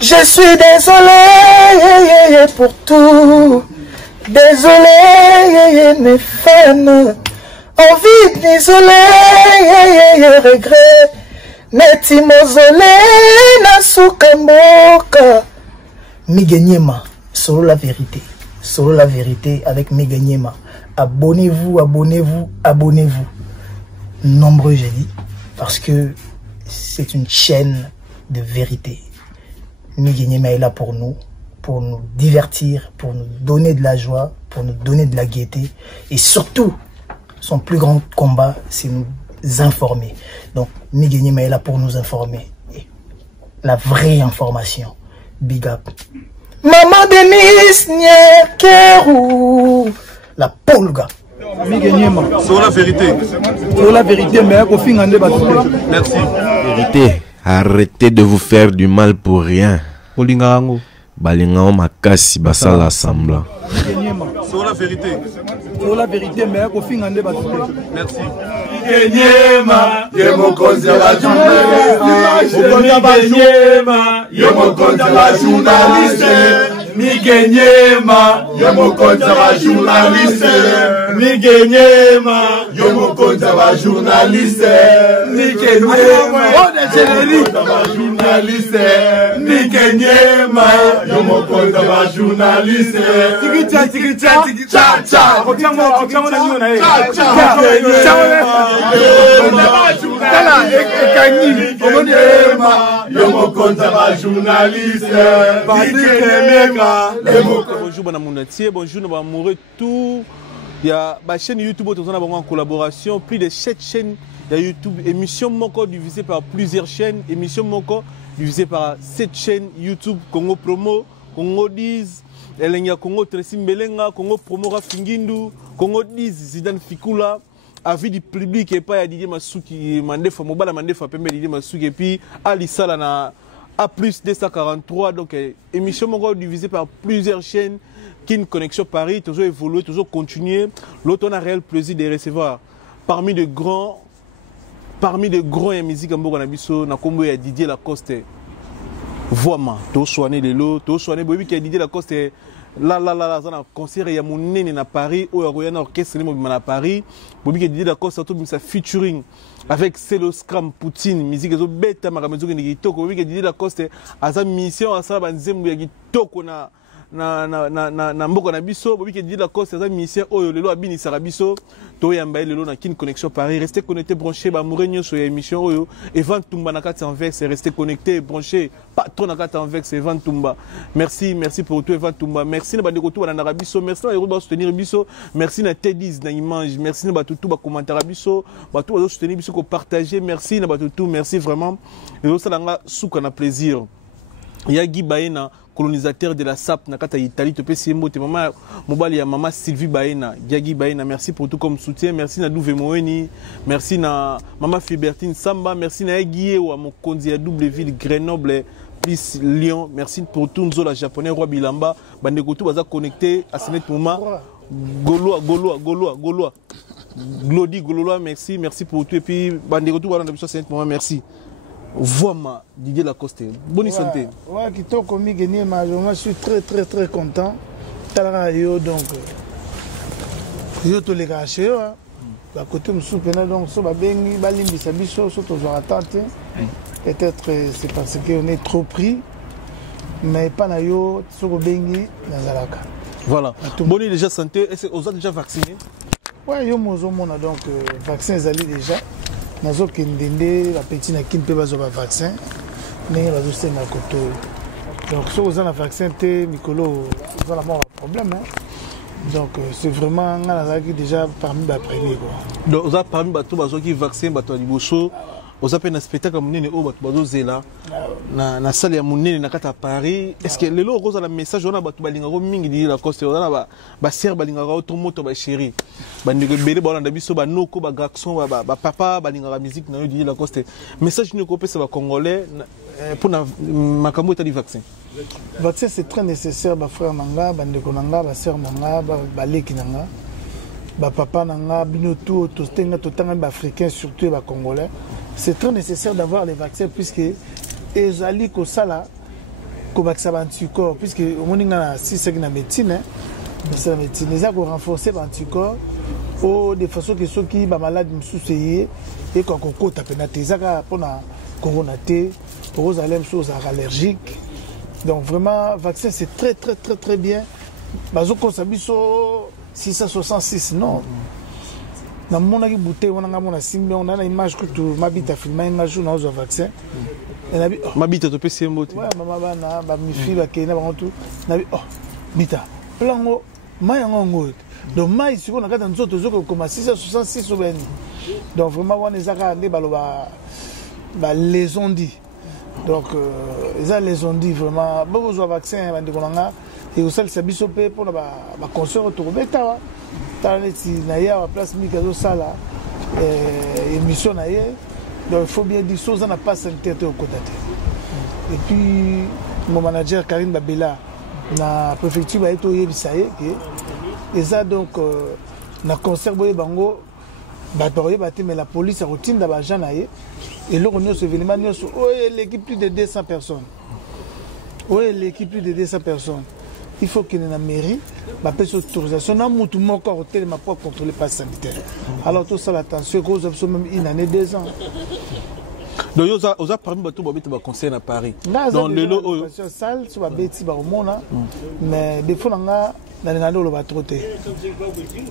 Je suis désolé pour tout. Désolé mes fans. Envie d'isoler, regret. Neti mozole na sukamboka. Miganyema, solo la vérité. Solo la vérité avec Miganyema. Abonnez-vous, abonnez-vous, abonnez-vous. Nombreux, j'ai dit. Parce que c'est une chaîne de vérité. Miganyema est là pour nous divertir, pour nous donner de la joie, pour nous donner de la gaieté. Et surtout, son plus grand combat, c'est nous informer. Donc, Miganyema est là pour nous informer. Et la vraie information. Big up. Maman Denise Nyekeru. La polga. Miganyema. Sur la vérité. Sur la vérité, mais au fin de merci. Vérité. Arrêtez de vous faire du mal pour rien. Olingango. Balingao makasi basala semblant. Sur la vérité. Sur la vérité, mais au fin de merci. Miganyema, yemokonzi la journaliste. Yemokonzi la journaliste. Miganyema, yemokonzi la journaliste. Miganyema, yemokonzi la journaliste. Miganyema, journaliste. Miganyema, yemokonzi la journaliste. Tikitia, tikitia, tikitia, cha. Bonjour Madame Mounatier, bonjour nous amoureux tout. Il y a ma chaîne YouTube en collaboration, plus de 7 chaînes de YouTube, émission Moko divisée par plusieurs chaînes, émission Moko divisée par 7 chaînes YouTube, Congo Promo, Congo Diz, Elenia Congo Tracy Mbelenga, Congo Promo Rafingindu, Congo Diz Zidane Fikula. Avis du public et pas à Didier Masuki, Mandefa, Mobala Mandefa, Pembe Didier Masuki, et puis Ali Salana A plus 243. Donc, émission Mongo divisée par plusieurs chaînes, Kin Connexion Paris, toujours évoluer, toujours continuer. L'autre, on a réel plaisir de recevoir parmi de grands et musique en Bourgogne, Nakombo et Didier Lacoste. Vraiment, tout soigné les lots, tout soigné, Bobi qui a Didier Lacoste. Là, dans un concert, il y a mon nez à Paris, ou il y a un orchestre à Paris. Bobi qui dit d'accord, surtout ça featuring avec Celo Scram Poutine, musique de bêta, Maramazo qui Bobi qui dit d'accord, c'est à sa mission, à sa banzem, qui toko na mboko na biso. Bobi qui dit d'accord, c'est sa mission, oh le lo abini sarabiso, to yamba le lo na Kin Connexion Paris. Restez connectés, branchés, ba mourenyo sur l'émission, oh et Van Tumba na kati en vex, restez connectés, branchés, pas trop na kati en vex, et Van Tumba. Merci pour tout, Van Tumba. Merci na bande retour na Arabiso, merci na Yoruba soutenir biso, merci na Teddy's na image, merci na batutu ba commentaire biso, batu ba soutenir biso ko partager, merci na batutu, merci vraiment. Et ça nga souka na plaisir. Yagi Baena, colonisateur de la SAP, Nakata Italie, te pesi mbote, maman Mobali ya maman Sylvie Baena, Yagi Baena, merci pour tout comme soutien, merci na Douve Moeni, merci na maman Fibertine Samba, merci na Eguie ou à mon conduit à double ville Grenoble plus Lyon, merci pour tout nous la japonais roi Bilamba, bande kotu baza connecté à ce moment. Gaulois, Glody, merci pour tout et puis bande kotu voilà dans ce moment, merci. Vraiment, Didier Lacoste, bonne santé. Ouais, qui t'a commis gagner ma journée, je suis très content. Talayo donc, je te l'ai caché. La côté me soupena donc, ça va bien, balimbi sa biso, surtout j'en attends. Peut-être c'est parce qu'on est trop pris, mais pas nayo, ça va bien, nazalaka. Voilà. Bonne déjà santé, est-ce que vous êtes déjà vacciné? Ouais, yo mozo mona donc vaccin zali déjà. Nazo kendende la petite na kin pe bazo ba vaccin mais bazo c'est na koto donc si vous avez un vaccin té Nicolo vous allez avoir un problème donc c'est vraiment déjà parmi les premiers quoi donc vous avez parmi bato bazo qui vaccin bato liboso vous avez un spectacle monene o bato bazo zela na salle ya monene na kata Paris est-ce que lelo roza la message on a bato balinga ko mingi di la coste on a ba ser balinga ko to moto ba chéri bandeko belé ba na biso ba noko ba garçon ba papa balinga la musique na yo di la coste message ni ko pesa ba congolais pour na makambo ta di vaccin. Vaccin c'est très nécessaire ba frère nanga bandeko nanga ba sœur nanga ba leki nanga ba papa nanga bino tout stenga to tanga ba africain surtout ba congolais. C'est très nécessaire d'avoir les vaccins puisque ezali ko sala kobakisa ba anticorps puisque omoninga na si na médecine c'est la médecine les a renforcer ba anticorps o de façon que ceux qui ba malade msusuye et quand on kota penate zaka pona corona té pour aux allergiques choses allergiques donc vraiment vaccin c'est très bien bazo konsabiso 666 non na mona ki bouteille on nga mona simbe on a une image que tu m'habite à filmer un jour na au vaccin et na bi m'habite to pese mbote ouais maman bana ba mi fille ba kena ba tout na bi bita plango maya ngo donc mai siko na kata nzoto zoko comme 666 obeni donc vraiment on les a ande baloba ba les ont dit donc ils a les ont dit vraiment beaucoup de vaccins bandi konanga et au sel sabiso pe pour ba concert autour beta talenti na ya wa place mikazo sala émission na ye donc il faut bien dire choses na pas sanitaire au côté et puis mon manager Karine Babela na préfecture ba eto yebisaye que et ça donc na concert boye bango ba toye baté mais la police a routine da ba jana ye et là on est événement l'équipe plus de 200 personnes l'équipe plus de 200 personnes il faut qu'il y ait une mairie bah peut autorisation na mutu moko hôtel ma pas contrôler pas sanitaire alors tout ça l'attention cause même une année 2 ans donc oza parmi bato babeta ba conseil na Paris dans le lot salle sur ba beti ba omona mais des fois nga na ngando lo ba troté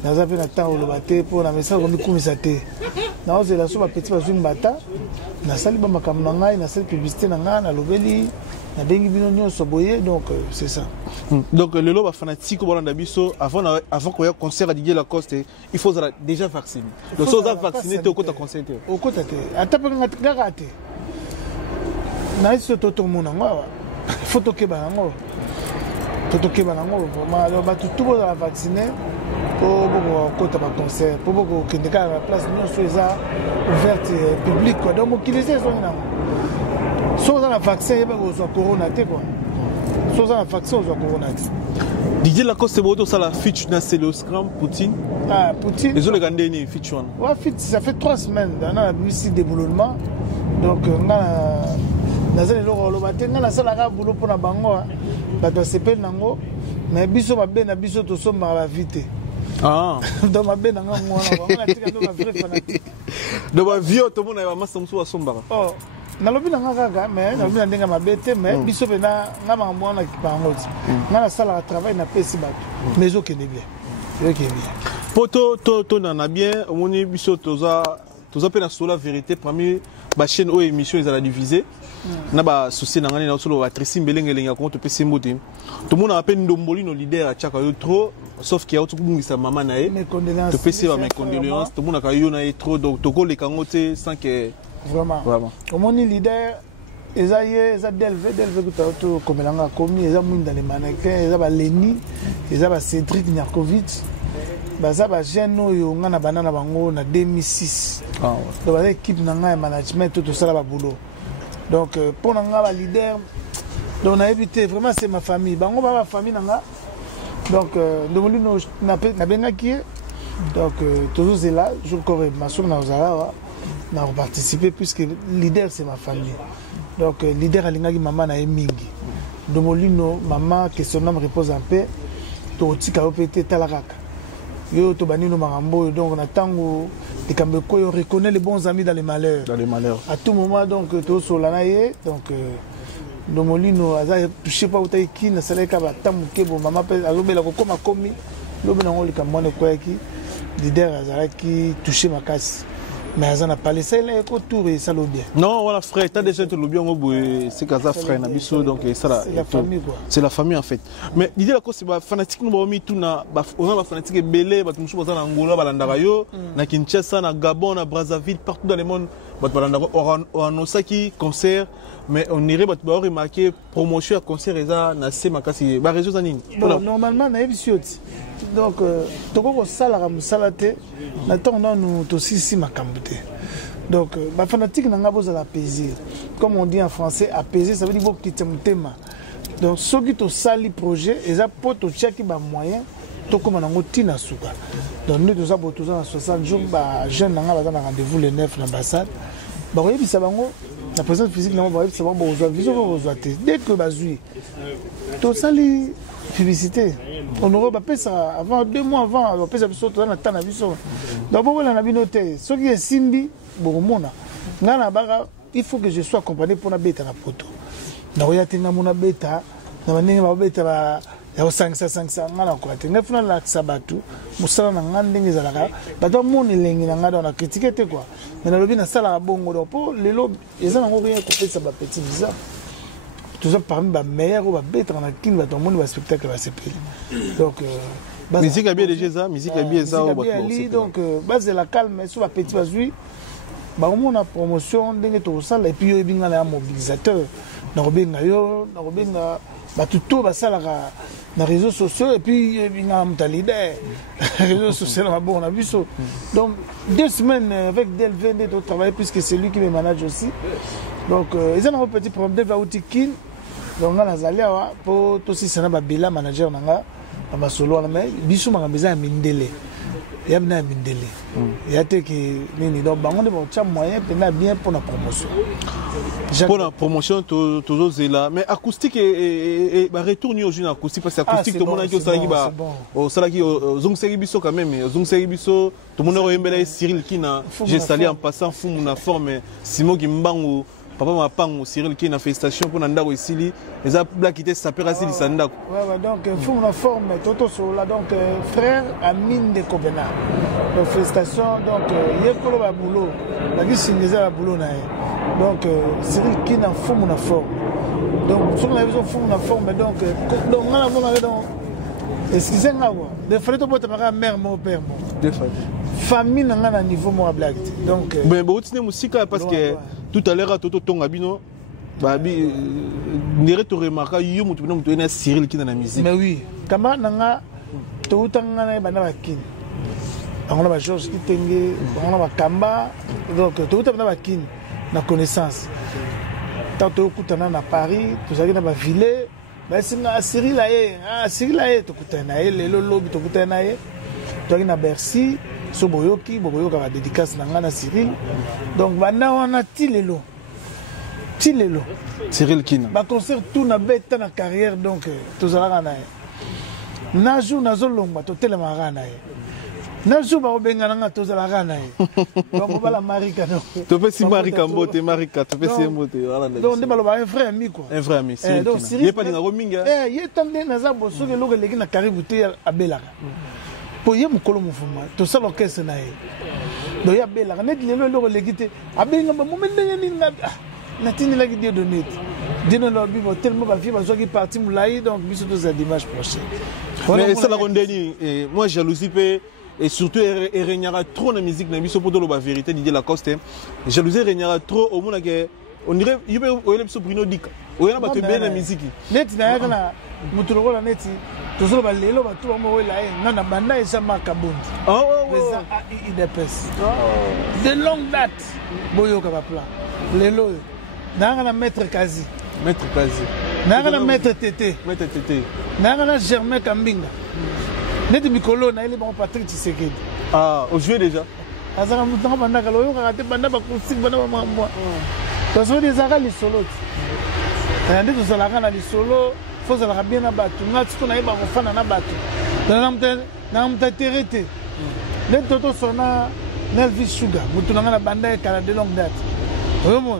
na za pe na temps lo baté pour na message comme kumisa té na oze la so ba petit ba zumi bata na sali ba makambo na ngai na sali publicité na nga na lobeli na bengi bino nyonso boye donc c'est ça. Donc le lot fanatique bon d'abiso avant qu'on ait concert à Didier Lacoste il faut déjà vacciner. Donc si on a vacciné au côté conseil au côté atape ngate na iso toto mona ngwa photo ke bango vraiment ba tout bo la vacciner pour côté ba concert pour beaucoup que de la place nyonso eza ouverte public quoi donc mobiliser ça na so za na vaccin yeba ko so corona te quoi so za na vaccin so corona te Didier Lacoste boto ça la feature na c'est le scrum Poutine Poutine les autres gandé ni feature ouais fit ça fait 3 semaines dans la musique déboulonnement donc na zele lo batenga na sala ka boulot pour na bango ba to sepel nango mais biso ba be na biso to somba ba vite donc ma be nanga ngona ba tika do ba vrai fanatique donc ba vieux to mona ba masa mso somba na lobi na ngaka mais na lobi na ndenga mabete mais biso pe na ngama mwana kipango na na sala travail na pesi bato mais ok ne bien poto to na bien omoni biso toza pe na sola vérité parmi ba chaîne o émission ils la diviser na ba souci na ngani na solo ba trisi mbelengele ya ko to pesi mbote to mona appelle ndomboli no leader a chaka yo trop sauf qu'il y a autre bungisa maman na e to pesi ba mes condoléances to mona ka yo na e trop donc to ko le kangote sans que vraiment mon leader ezaye eza delve que comme langa komi eza mwinda les mannequins eza ba Leni eza ba Cédric Niarkovic baza ba jeune oyo nga na banana bango na 2006 donc ba équipe na nga management tout ça ba boulot donc pour nga ba leader donc on a évité vraiment c'est ma famille bango ba famille nga donc ndomoli no na benga qui donc toujours c'est là je correct ma soeur na ozala na participer puisque leader c'est ma famille donc leader alingaki maman na mingi ndomolino maman que son nom repose en paix to tika opete talakaka yo to banino marambo donc on attend les Cambécois yo reconnaît les bons amis dans les malheurs à tout moment donc to solanaye donc ndomolino aza touché pas utaiki na saleka batamuke bo maman pe alobela ko koma komi lobena ngoli kamone ko yaki leader azalaki touché makasi mais on a parlé ça là autour et ça le bien non voilà frère t'as déjà te le bien c'est kaza frère na biso donc ça là c'est la famille quoi c'est la famille en fait mais l'idée là c'est ba fanatique nous ba mi tout na ba on a ba fanatique belé ba tumsu ba na Angola ba landaka yo na Kinshasa na Gabon na Brazzaville partout dans le monde ba landaka on osaki concert mais on irait ba remarquer promotion à concert eza na se makasi ba réseau za nini normalement na ebisioti donc toko sala ka musala te na temps nous to sisi makambute donc ba fanatique na nga boza la plaisir comme on dit en français apaiser ça veut dire beaucoup petit mutema donc ceux qui to sali projet eza poto chaki ba moyen to comme nango tina suka donc nous tous à 60 jours ba jeune na nga ba na rendez-vous le 9 l'ambassade ba yebisa bango la présence physique n'a pas c'est bon besoin vision besoin dès que bazui tout ça les publicité on aurait pas ça avant 2 mois avant on peut ça dans la temps na biso donc bon on a binoté ce qui est simbi bon mona ngana baga il faut que je sois accompagné pour na beta na poto na oya tenga mona beta na baninga ba beta ba ya sangsa ngana ko tenga funa la sabatu musala na ngandingi zalaka bato moni lengi na ngada na critiquer te quoi mais na lobi na sala bongo do po lelo eza nango rien ko pesa ba petit visa tout ça parmi les meilleurs ou les bêtes dans la kine va tout le monde va spectacle va se payer donc musique a bien déjà ça musique a bien ça donc base de la calme sur la petite bazui bah on a promotion dingue tout ça et puis il y a un mobilisateur na robinga yo na robinga bah tout va ça là na réseaux sociaux et puis il y a un leader réseaux sociaux là bon on a vu ça donc 2 semaines avec DLV de travailler puisque c'est lui qui me manage aussi donc ils ont un petit problème de vautikin donc on a zali awa pour tout si sana ba bila manager nanga ba solo na mais bisu manga beza mindele ya bina mindele ya te ki nini donc bango de cha moyen pena bien pour la promotion pour la promotion toujours là mais acoustique et ba retourner au jeune acoustique parce que acoustique tout le monde qui salaki ba au salaki zong seri biso quand même zong seri biso tout le monde oyembela Cyril qui na j'ai salé en passant fou mon forme Simon Gimbango papa mapango Cyril qui na félicitation pour ndako isili les a black qui était sapé rasili sandako ouais donc fou mon forme toto sur là donc frère Amine de Copenhague donc félicitations donc yekolo ba boulot la qui singeza ba boulot na donc Cyril qui na fou mon forme donc sur la vision fou mon forme donc on a donc excusez-moi de frère to bota ma mère mon père mon de frère famille na niveau mo black donc ben bon tu musique parce que tout à l'heure toto tonga bino babi nire to remarka yo mutu bino mutu na Cyril qui dans la musique mais oui kama nanga to tanga na bana bakin on a ba Georges qui tenge on a ba Kamba donc to tanga ba kin na connaissance tant to kutana na Paris to zaki na ba ville ba singa Cyril aye to kutana ye lelo lobby to kutana ye to na Bercy so boyoka ba dédicace na ngana Cyril donc bana wana tilelo Cyril Kina ba concert tout na beta na carrière donc tozala na na jour na zolongba to telema na na jour ba obenga na tozala na donc bala Marika donc to pe si Marika mbote Marika to pe si mbote voilà donc on baloba un frère ami quoi un frère ami Cyril Kina ye pa dinga rominga ye tamde na za boso ke logo leki na karibu te abelaka pour y mukolo mufuma to ça l'orchestre na ye do ya bela net lelo logo legite abenga ba moment ndenge na tini la guide de net dino lo bibo tellement ba fi ba zo ki parti moulai donc biso to za dimanche prochain mais ça la rondeni moi jalousie pe et surtout il régnera trop la musique na biso pour de la vérité Didier Lacoste jalousie régnera trop au monde que on dirait il peut oyer biso Bruno Dika oyana ba te bien la musique net na ya kana mutuloko la net toujours ba lelo ba tout mo wela ngana banda esa makabondi les IDPS de longue date boyoka ba plan lelo nanga maître Kazi nanga maître Tété nanga Germain Kambinga net mikolo na ile bon Patrick Tshisekedi au jouer déjà azaka mutanga banda kalo yo ka te banda ba kusik banda ba mwa parce que des ara li solo nandi to sala kana li solo faut ça la bien na batu ngati ko na iba ko fana na batu na mta terete net toto sona Nelvis Sugar mutu na banda kala de longue date vraiment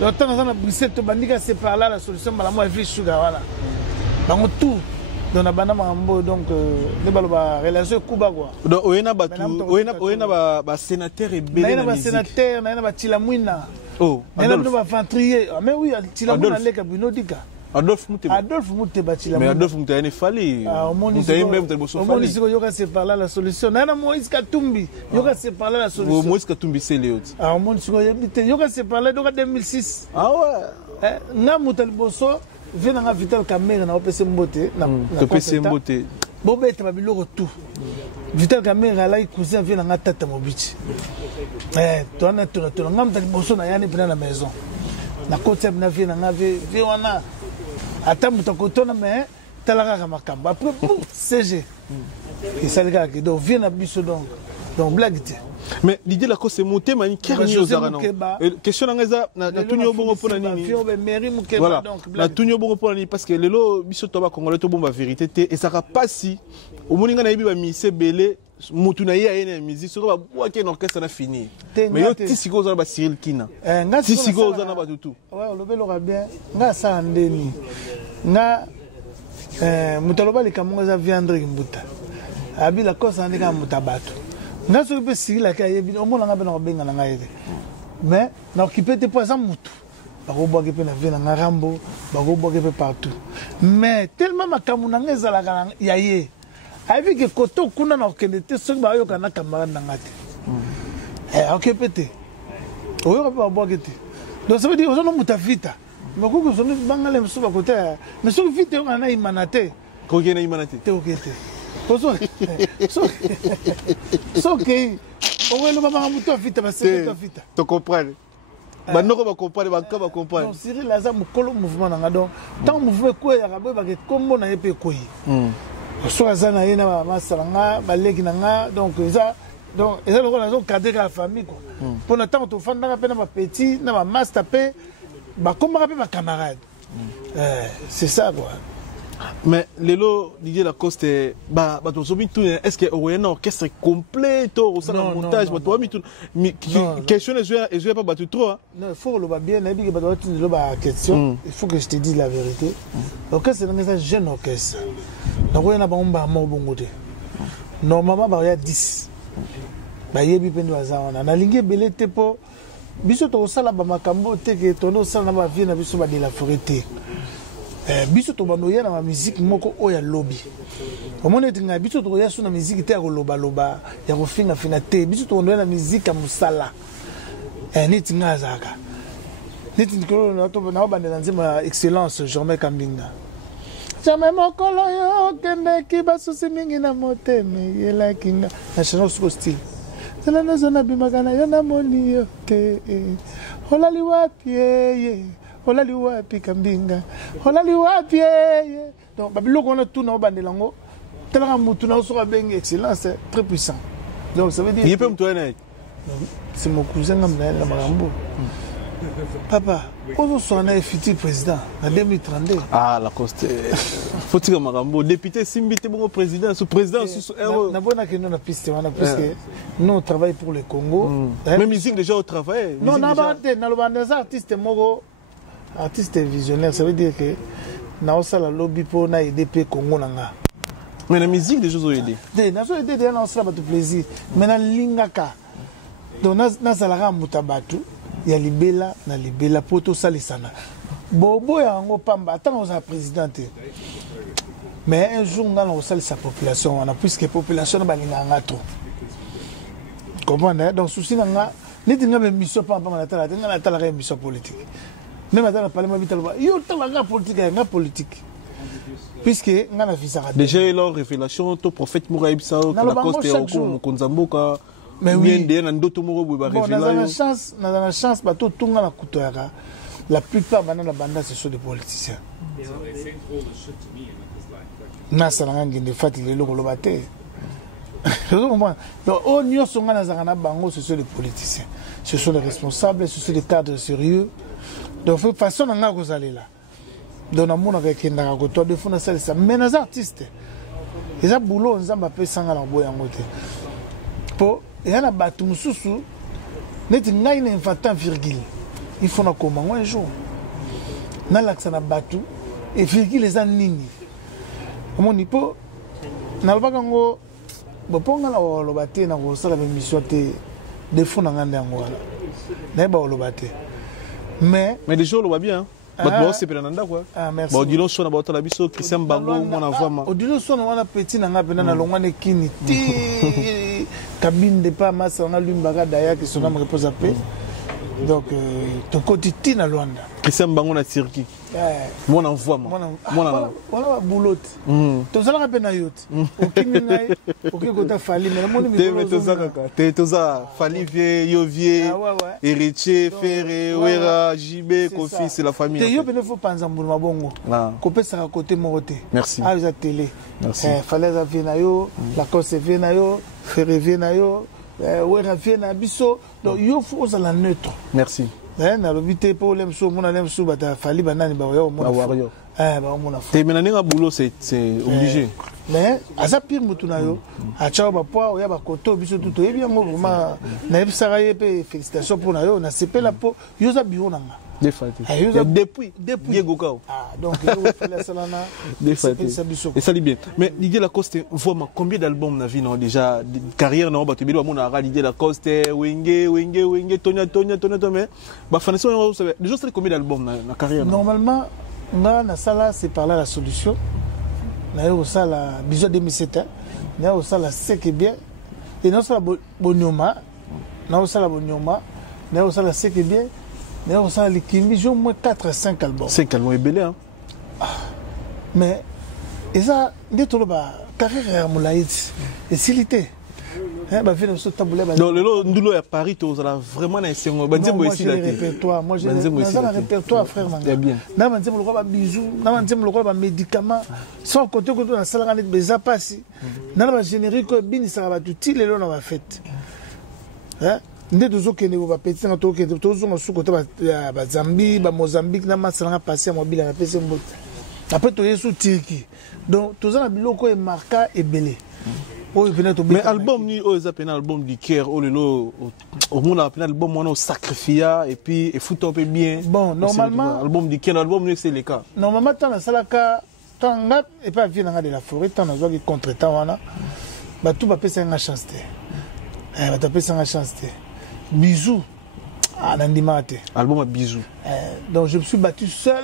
le temps dans la Bruxelles to bandika c'est par là la solution bala moi Nelvis Sugar voilà bango tout dans la banda mambo donc ne baloba relation kuba quoi donc oyena batu oyena ba sénateur et belé na musique na sénateur na ba Tilamwina oh Adolphe va ventrier mais oui Tilamwina leka Bruno Dika Adolphe Muteba Tilamwina mais Adolphe Muteba ne fallait même de bosso fallait on yoka c'est par là la solution na Moïse Katumbi yoka c'est par là la solution Moïse Katumbi c'est léo on yoka c'est par là donc 2006 ouais na mutal bosso vient na Vital Kamerhe na OPC Mbote na OPC Mbote bobeta babiloko tout Vital Kamerhe ala cousin vient na tata mobichi toi na ngam ta bosso na yani pena na maison na côté na vient na vi wana ata muta kotona mais talaka makambo après pour CG et ça les gars donc vient na biso donc donc blague te. Mais l'idée là que c'est monté mani kerni ozarana. Question na tunyo bongo pona nini. Voilà. Na tunyo bongo pona nini parce que lelo biso toba congolais to bomba vérité te et ça pas si au moninga na yebi ba mise belé mutu na ye na musique so ba boake na orchestre na fini. Mais yo tisiko ozana ba Cyril Kina. Tisiko ozana ba tutu. Ouais, le belo ra bien. Nga sa ndeni. Nga mutaloba likamonga za viandre mbuta. Abi la kosa ndika mutabatu. Nga so pe Cyril la kaye bi omona nga bena benga na ngaye. Mais na occupé te pas mutu. Ba go boake pe na vie na ngarambo, ba go boake pe partout. Mais tellement makamu na ngezala kana yaye. Avi que koto kuna na okende te so ba yo kana camarade na ngate. Occupé te. Oyo ba boake te. Donc ça veut dire ozono mutavita. Mais ko zo bangale mso ba côté. Mais so vite on a imanate. Ko gena imanate. Te okete. So que on va le maman muto vite ba c'est vite. Tu comprends? Ba noko ba comprendre ba ka ba comprendre. Donc Cyril Laza mukolo mouvement na donc tant mouvement ko ya ba ba ke kombo na yepe ko yi. So azana yena ba masanga ba leki na nga donc ça donc et ça le raison cadre la famille quoi. Pour le temps to fanda pe na ba petit na ba master pe ba komba pe ba camarade. C'est ça quoi. Mais Lelo Didier Lacoste bah tu soumi tout est-ce que au un orchestre complet au sein du montage bah toi mi tout question est pas battu trop hein. Non, il faut le bien et puis bah tu le ba question il faut que je te dise la vérité. L'orchestre c'est un jeune orchestre. Donc on a ba on ba mo bongo te. Normalement bah il y a 10. Bah yebi pe ndoza on a lingi belé te po biso to sala ba makambo te ke tono sala na ba vie na biso ba de la forêt. Biso to banoya na musique moko oya lobby. Comment est nga biso to ya suna musique te ya loba loba ya ko finga fina te biso to banoya na musique ya musala. Niti nga zaka. Niti ko na to na ba na nzima excellence Jean-Marc Kambinga. Jamais mokolo yo kende ki basusi mingi na moteme yela kinga. Na chanson sur style. Sala na zona bimakana yo na moni yo te. Olali wapi ye. Olali wapi Kambinga olali wapi donc babiloko on a tout na bandelango tellement mutu na so bengi excellence très puissant donc ça veut dire il peut me tourner c'est mon cousin ngamna na marambo papa ozo sona futur président en 2032 ah la coste faut-il marambo député simbité bon président sous président sous na bona que nous na piste wana parce que nous on travaille pour le Congo mais musique déjà au travail non na bande na le artiste moko artiste visionnaire, ça veut dire que na osala lobby pour na aider pe Congo nanga. Mais la musique des choses ont aidé. Na so aider na osala ba tout plaisir. Mais na lingaka. Donc na salara mutabatu ya libela na libela poto salisana. Bobo ya ngo pamba attends aux présidente. Mais un jour na osala sa population, on a plus que population ba linganga trop. Comprendre donc souci nanga ni dinga be mission pamba na tala dinga na tala mission politique. Même dans le parlement vital yo tala politique nga politique puisque nga na visa déjà leur révélation to prophète Mouraïb Sao que la coste au Konzamboka mais oui na ndoto moko ba révéler na la chance ba to tunga na kutoyaka la plupart bana la banda ce sont des politiciens na salanga ngende fatile loko lobate donc au nyo songa na zakana bango ce sont des politiciens ce sont les responsables ce sont des cadres sérieux. Donc, de toute façon, on a gozalé là. Donc, on a fait un peu de fond, mais les artistes, ils ont boulot, ils ont fait ça dans le pour il y a un bateau sous net une infantin virgule. Il faut comment un jour. Na l'accent na bateau et virgule les anini. Mon nipo na le bagango boponga la lo baté na ko sala émission te de fond na ngande ngwala. Na ba lo baté. Mais déjà on le voit bien. Bon c'est penanda quoi. Merci. Bon dilo sona ba tala biso Christian Bango mon avama. O dilo sona wana petit na ngapena na longwane kini ti cabine de pas massa na lumbaka daya qui sona me repose paix. Donc ton quotidien na Luanda. Christian Bango na Turquie. Mon avama. Voilà boulot. To sala ngapena yote. Okimi ngai okikota fali mais mon mi toza fali vie yovie héritier ferré wera jibé kofi c'est la famille. Te yo bene faut panza mbulu mabongo. Ko pesa ka côté morote. Merci. Ah za télé. Merci. Falaise vena yo, la cause vena yo, ferré vena yo. wera vient na biso donc yo faut osala neutre. Merci. Na lobité pour lemso mona lemso bata fali banani ba yo mona wario. Ba mona. Te menanenga boulot c'est obligé. Mais asa pire mutuna yo a chao ba poa oya ba koto biso tout et bien mo vraiment na ebisaka yepe félicitations pour na yo na sepela po yo za biro nanga. Depuis Diego Kao. Ah, donc il fallait ça là. Et ça dit bien. Mais Didier Lacoste, vraiment combien d'albums na vie non déjà carrière non bato bilo mona ra Didier Lacoste, Wenge, Tonya mais ba fanation déjà c'est combien d'albums na carrière. Normalement na sala c'est par là la solution. Na yo sala déjà 2007 na yo sala c'est que bien et non sala bonyoma, na yo sala bonyoma, na yo sala c'est que bien. On a au moins 4 à 5 albums. 5 albums est belé, hein? Mais, et ça, dès que tu as carrière à Moulaïd, et s'il était, donc, nous, à Paris, tu as vraiment un répertoire. Moi, j'ai un répertoire, frère. C'est bien. Nous avons des bijoux, nous avons des médicaments. Sans côté que nous avons des apassis. Nous avons des génériques, nous avons des outils, nous avons fait. Ndé dozo kene ko ba petit na to kene to zo masu ko ba Zambie ba Mozambique na masala passer mobile na pese mbot après to yesu tiki donc to za na biloko e marka e belé mais album ni o za pena album du cœur o lelo au monde a pena album on sacrifia et puis et fout un peu bien bon normalement album du cœur album c'est le cas normalement tant na salaka tant ngat et pas vient na de la forêt tant na zo ki contre tant wana ba tout ba pesa nga chance té ba ta pesa nga chance té Bisous à Nandimate. Album à Bisous. Donc je me suis battu seul.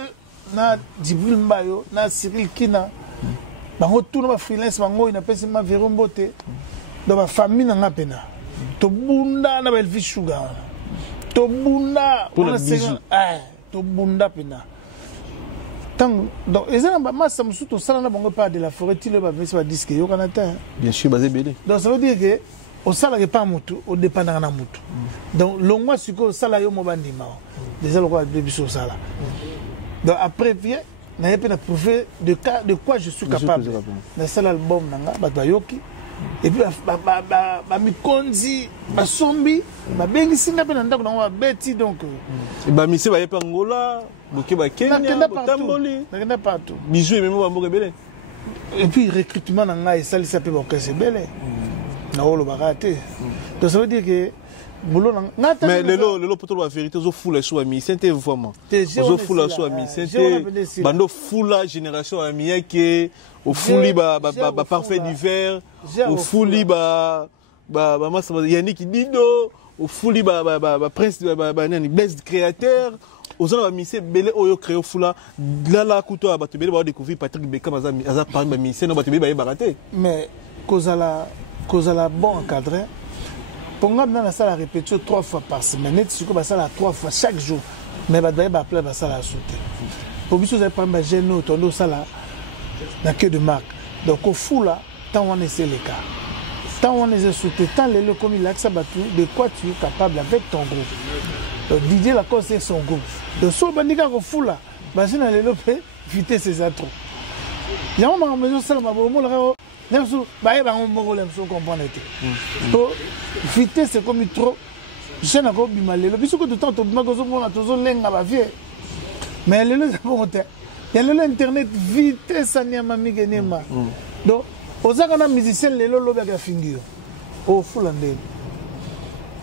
Na Djibril Mbayo, na Cyril Kina. Bango tout na freelance bango ina pesi ma verombote. Dans ma famille na ngapena. To bunda na Elvis Sugar. To bunda pour le Bisous. To bunda pena. Tant donc ezana ba massa musu to sala na bango pas de la forêt tilo ba vesi ba disque yo kanata. Bien sûr basé belé. Donc ça veut dire que au salaire pas mutu au dépendant na mutu donc longwa siko salaire mo bandima déjà le quoi de biso sala donc après bien na yepe na prouver de quoi je suis capable na sala album nanga ba bayoki et puis ba mikonzi ba sombi ba bengi singa pe na ndako na beti donc ba mise ba yepe Angola boke ba Kenya Tamboli na partout Bisous et même ba mboka belé et puis recrutement nanga et ça il s'appelle orchestre belé. Donc ça veut dire que mais le poto la vérité zo fou la sou ami c'était vraiment zo fou la sou ami c'était bando fou la génération ami qui au fouli ba parfait d'hiver au fouli ba massa Yannick Dido au fouli ba prince ba nani best créateur aux gens misé belé oyo créé fula la kuto ba te belé ba découvrir Patrick Beckham aza parmi ba misé no ba te belé ba baraté mais cause bon encadré pour moi dans la salle à répétition 3 fois par semaine net sur ça la 3 fois chaque jour mais ba doit ba appeler ba ça la sauter pour biso za pas ba gêner tondo ça là na que de marque donc au fou là tant on essaie les cas tant on les sauter tant les comme il a ça batu de quoi tu es capable avec ton groupe donc Didier Lacoste c'est son groupe donc so bandika ko fou là ba c'est na les lopé vitesse c'est ça trop ya on m'a mesure ça ma bomo là Nemso, bah bah on va lemso comprendre été. To vitesse c'est comme trop. Je n'ai pas bimale. Le biso que tout temps to bimako zo mona to zo lenga ba vie. Mais le c'est bon te. Il y a l'internet vitesse ania mami genema. Donc ozaka na musicien lelo lobe ka fingio. O fulande.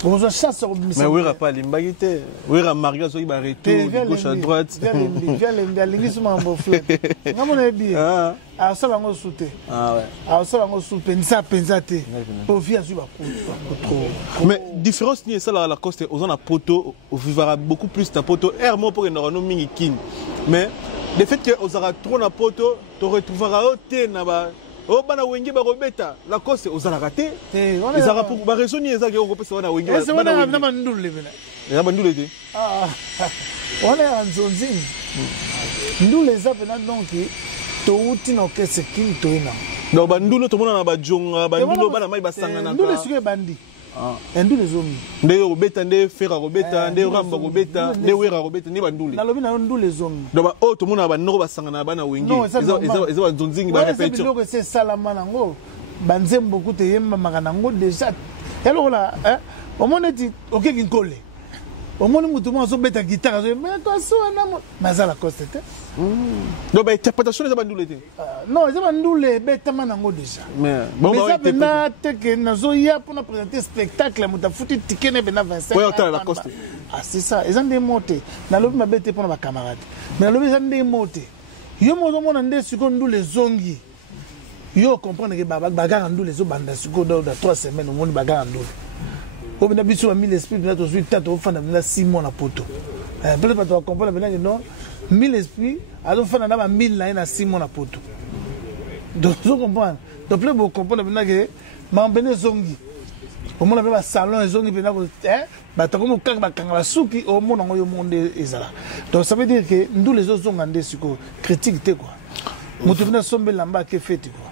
On se chasse au mais oui pas l'imbagité. Oui ra Maria zo ba retour de gauche à droite. Viens l'inglissement bon fleur. Ngamona bien. Ah ça va ngo souté. Ah ouais. Ah ça va ngo souté nsa penzate. Pour via sur trop. Mais différence ni ça la Coste aux on a poto au vivra beaucoup plus ta poto air mo pour no mingi kin. Mais le fait que aux aura trop na poto tu retrouveras au na ba oh bana wengi ba robeta la Coste aux a raté. Ils aura pour ba raison ni ezaki ko pesa wana wengi. C'est wana na mandule bena. Ya mandule te. Ah. On est en zonzing. Nous les appelons donc touti na orchestre kin toina. Donc bandulo to mona na ba jonga bandulo bana mai basanga na. Ndule suke bandi. Ndule zomi. Nde robeta nde fera robeta nde ramba robeta nde wera robeta ni bandule. Na lobi na ndule zomi. Donc ba o to mona ba noko basanga na bana wengi. Eza zonzingi ba répétition. C'est salama nango. Banzembo kute yemba makanango déjà alors là au moins dit OK qui colle au moins nous tout monde beta guitare mais toi ça mais ça la coste donc bah interprétation les bandoules non les bandoules beta manango déjà mais bon ça bena te que nazo ya pour nous présenter spectacle muta futi ticket ne bena 25 ouais autant la coste c'est ça ils ont des motés na lobi ma bete pour nos camarades mais na lobi ils ont des motés yo mo mona nde sikondo les zongi yo comprendre que bagarre ndou les obanda sikondo dans 3 semaines au monde bagarre ndou au bina biso a mis l'esprit de notre 8 ans au fin de 6 mois na poto peut-être pas tu comprendre maintenant que non 1000 esprits alors fin na 1000 na 6 mois na poto donc vous comprenez donc plus vous comprendre maintenant que mambene zongi au monde ba salon zongi bina ko ba to comme ka ba kanga suki au monde ngo yo monde ezala donc ça veut dire que ndou les autres zonga ndé siko critique te quoi mutu bina sombe lamba ke fete quoi.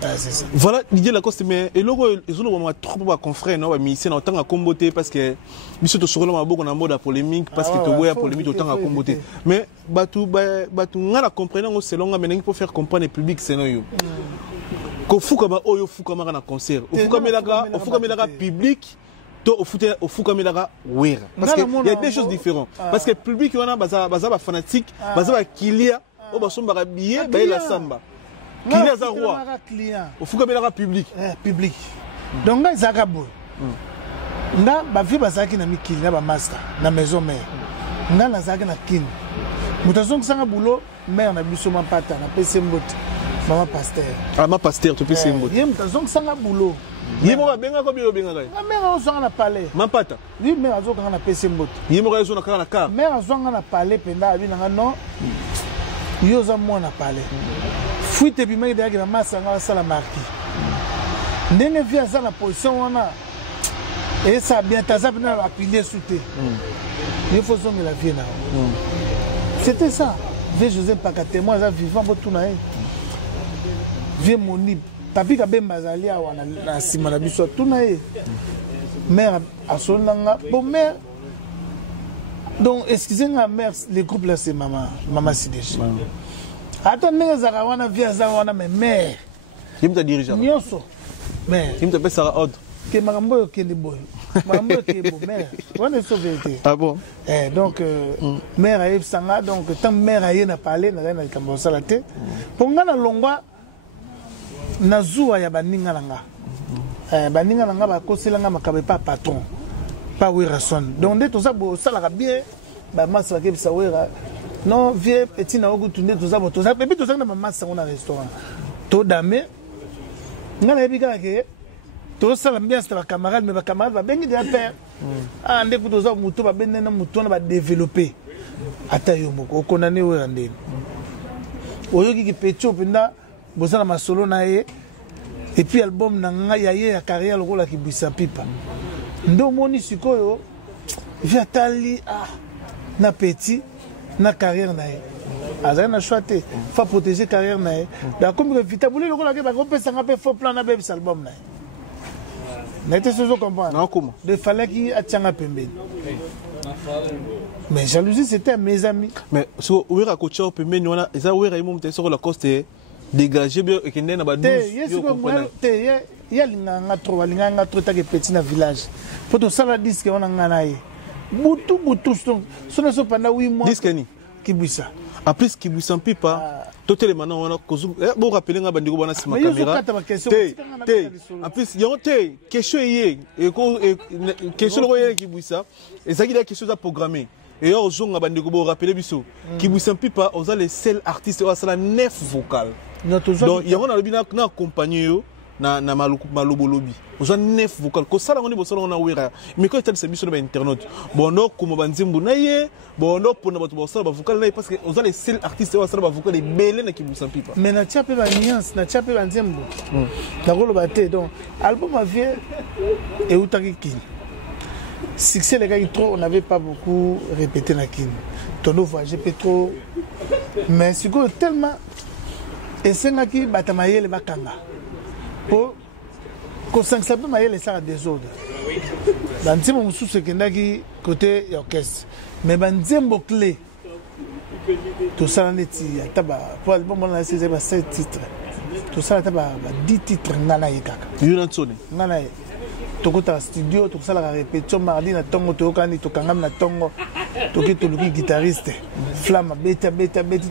C'est ça. Voilà, Didier Lacoste, mais et logo, ils ont trop de confrères, non, mais ici, on a comboté parce que nous sommes sur le mabou, on a mode à polémique parce que tu vois polémique autant à comboter. Mais batou, on a compris, non, c'est long, mais il faut faire comprendre le public, c'est non. Quand Foukama, oh, Foukama na concert, au Foukama la public. Au Foukama Wera. Parce qu'il y a des choses différentes. Parce que le public, on a bazaba fanatique, bazaba kilia, au basomba billet, la samba. Client za roi. Au Foukama public. Public. Donc nga zaka boy. Nga ba fi basaki na mikili na ba master na maison mère. Nga na zaka na kin. Mutazong sanga boulot mère na biso mapata na PC Mbote. Maman pasteur. Ah ma pasteur tu PC Mbote. Yem mutazong sanga boulot. Yemo ba benga ko biyo benga kai. Na mère ozanga na palais. Mapata. Oui mère azokanga na PC Mbote. Yemo ka ezona kala na car. Mère azonga na palais penda abi na non. Yo za mo na palais. Fuite bimaki de la masse à la marquis. Ndenge via ça la position on a et ça bien taza bien la pilier souté. Il faut zonger la vie là. C'était ça. Vieux Joseph Pakatémoin ça vivant pour tout naé. Vieux Moni papi ka bemba zali a wana na sima na biso tout naé. Mère a son langa bon mère. Donc excusez-moi mère les groupes là c'est maman Sidéchi. Attends, mais ça va on via ça on a mais mère. Qui me dirige? Nyonso. Mais qui me appelle Sarah Odd. Que marambo que les boy. Marambo que bon mère. On est sauvé. Ah bon? Donc mère a sanga donc tant mère a na parler na na kambo sala te. Ponga na longwa na zuwa ya baninga nanga. Baninga nanga ba koselanga makabe pas patron. Pas Werason. Donc dès tout ça bo sala bien ba masa ke bisa wera. Non, vieux petit na ogu tunde tout ça et puis tout ça na maman ça on a restaurant to dame ngala ebika ke to ça la bien c'est ba camarade mais ba camarade va bengi dia père ah ndé ko to ça muto ba benna na muto na ba développer ata yo moko konane we ndeni oyoki ki pecho penda bosala masolo na ye et puis album na nga ya carrière lokola ki bwisa pipa ndo moni sikoyo via tali na petit na carrière nae azana na choité faut protéger carrière nae da comme que vita boulé lokola ke ba ko pesa nga pe faux plan na bébé album nae n'était ce que comprendre non comment de fallait qui atianga pembeni mais jalousie c'était mes amis mais so wera ko chao pembeni wana eza wera imo mte sur la coste dégager bien et kende na ba 12 yo comprendre te ya linganga trop ta ke petit na village pour tout ça la disque on nga nae Boutou son so pendant 8 mois. Disque ni Kibwisa. En plus Kibwisa en pipa. Totel maintenant on a kozu. Bon rappeler nga bandiko bana sima caméra. En plus y a té question yé et question le royal Kibwisa. Et ça qui est quelque chose à programmer. Et on joue nga bandiko bo rappeler biso. Kibwisa en pipa on a les seuls artistes on a la 9 vocales. Donc y a on a le bina na accompagner yo. Na malobolobi oza 9 vocal ko sala ngoni bosala na wera mais ko telle service sur internet bon no comme banzembu na ye bon no pona bato bosala ba vocal na parce que oza les seuls artistes wa sala ba vocal les belé na Kibusa Mpipa mais na tiape ba nuance na tiape banzembu na ko lobaté donc album avait et utaki kin succès les gars trop on n'avait pas beaucoup répété na kin tono voyage peu trop mais c'est tellement et c'est nga ki batamaye le bakanga ko sangsabé maye les ça désordre banzembo mususu kendaki côté orchestre mais banzembo clé tout ça neti ataba pour album on a essayé ba 7 titres tout ça ataba 10 titres ngana yikaka yuna tsone ngana tokota studio tokosala la répétition mardi na tongo tokani tokangam na tongo toki toluki guitariste flamme beta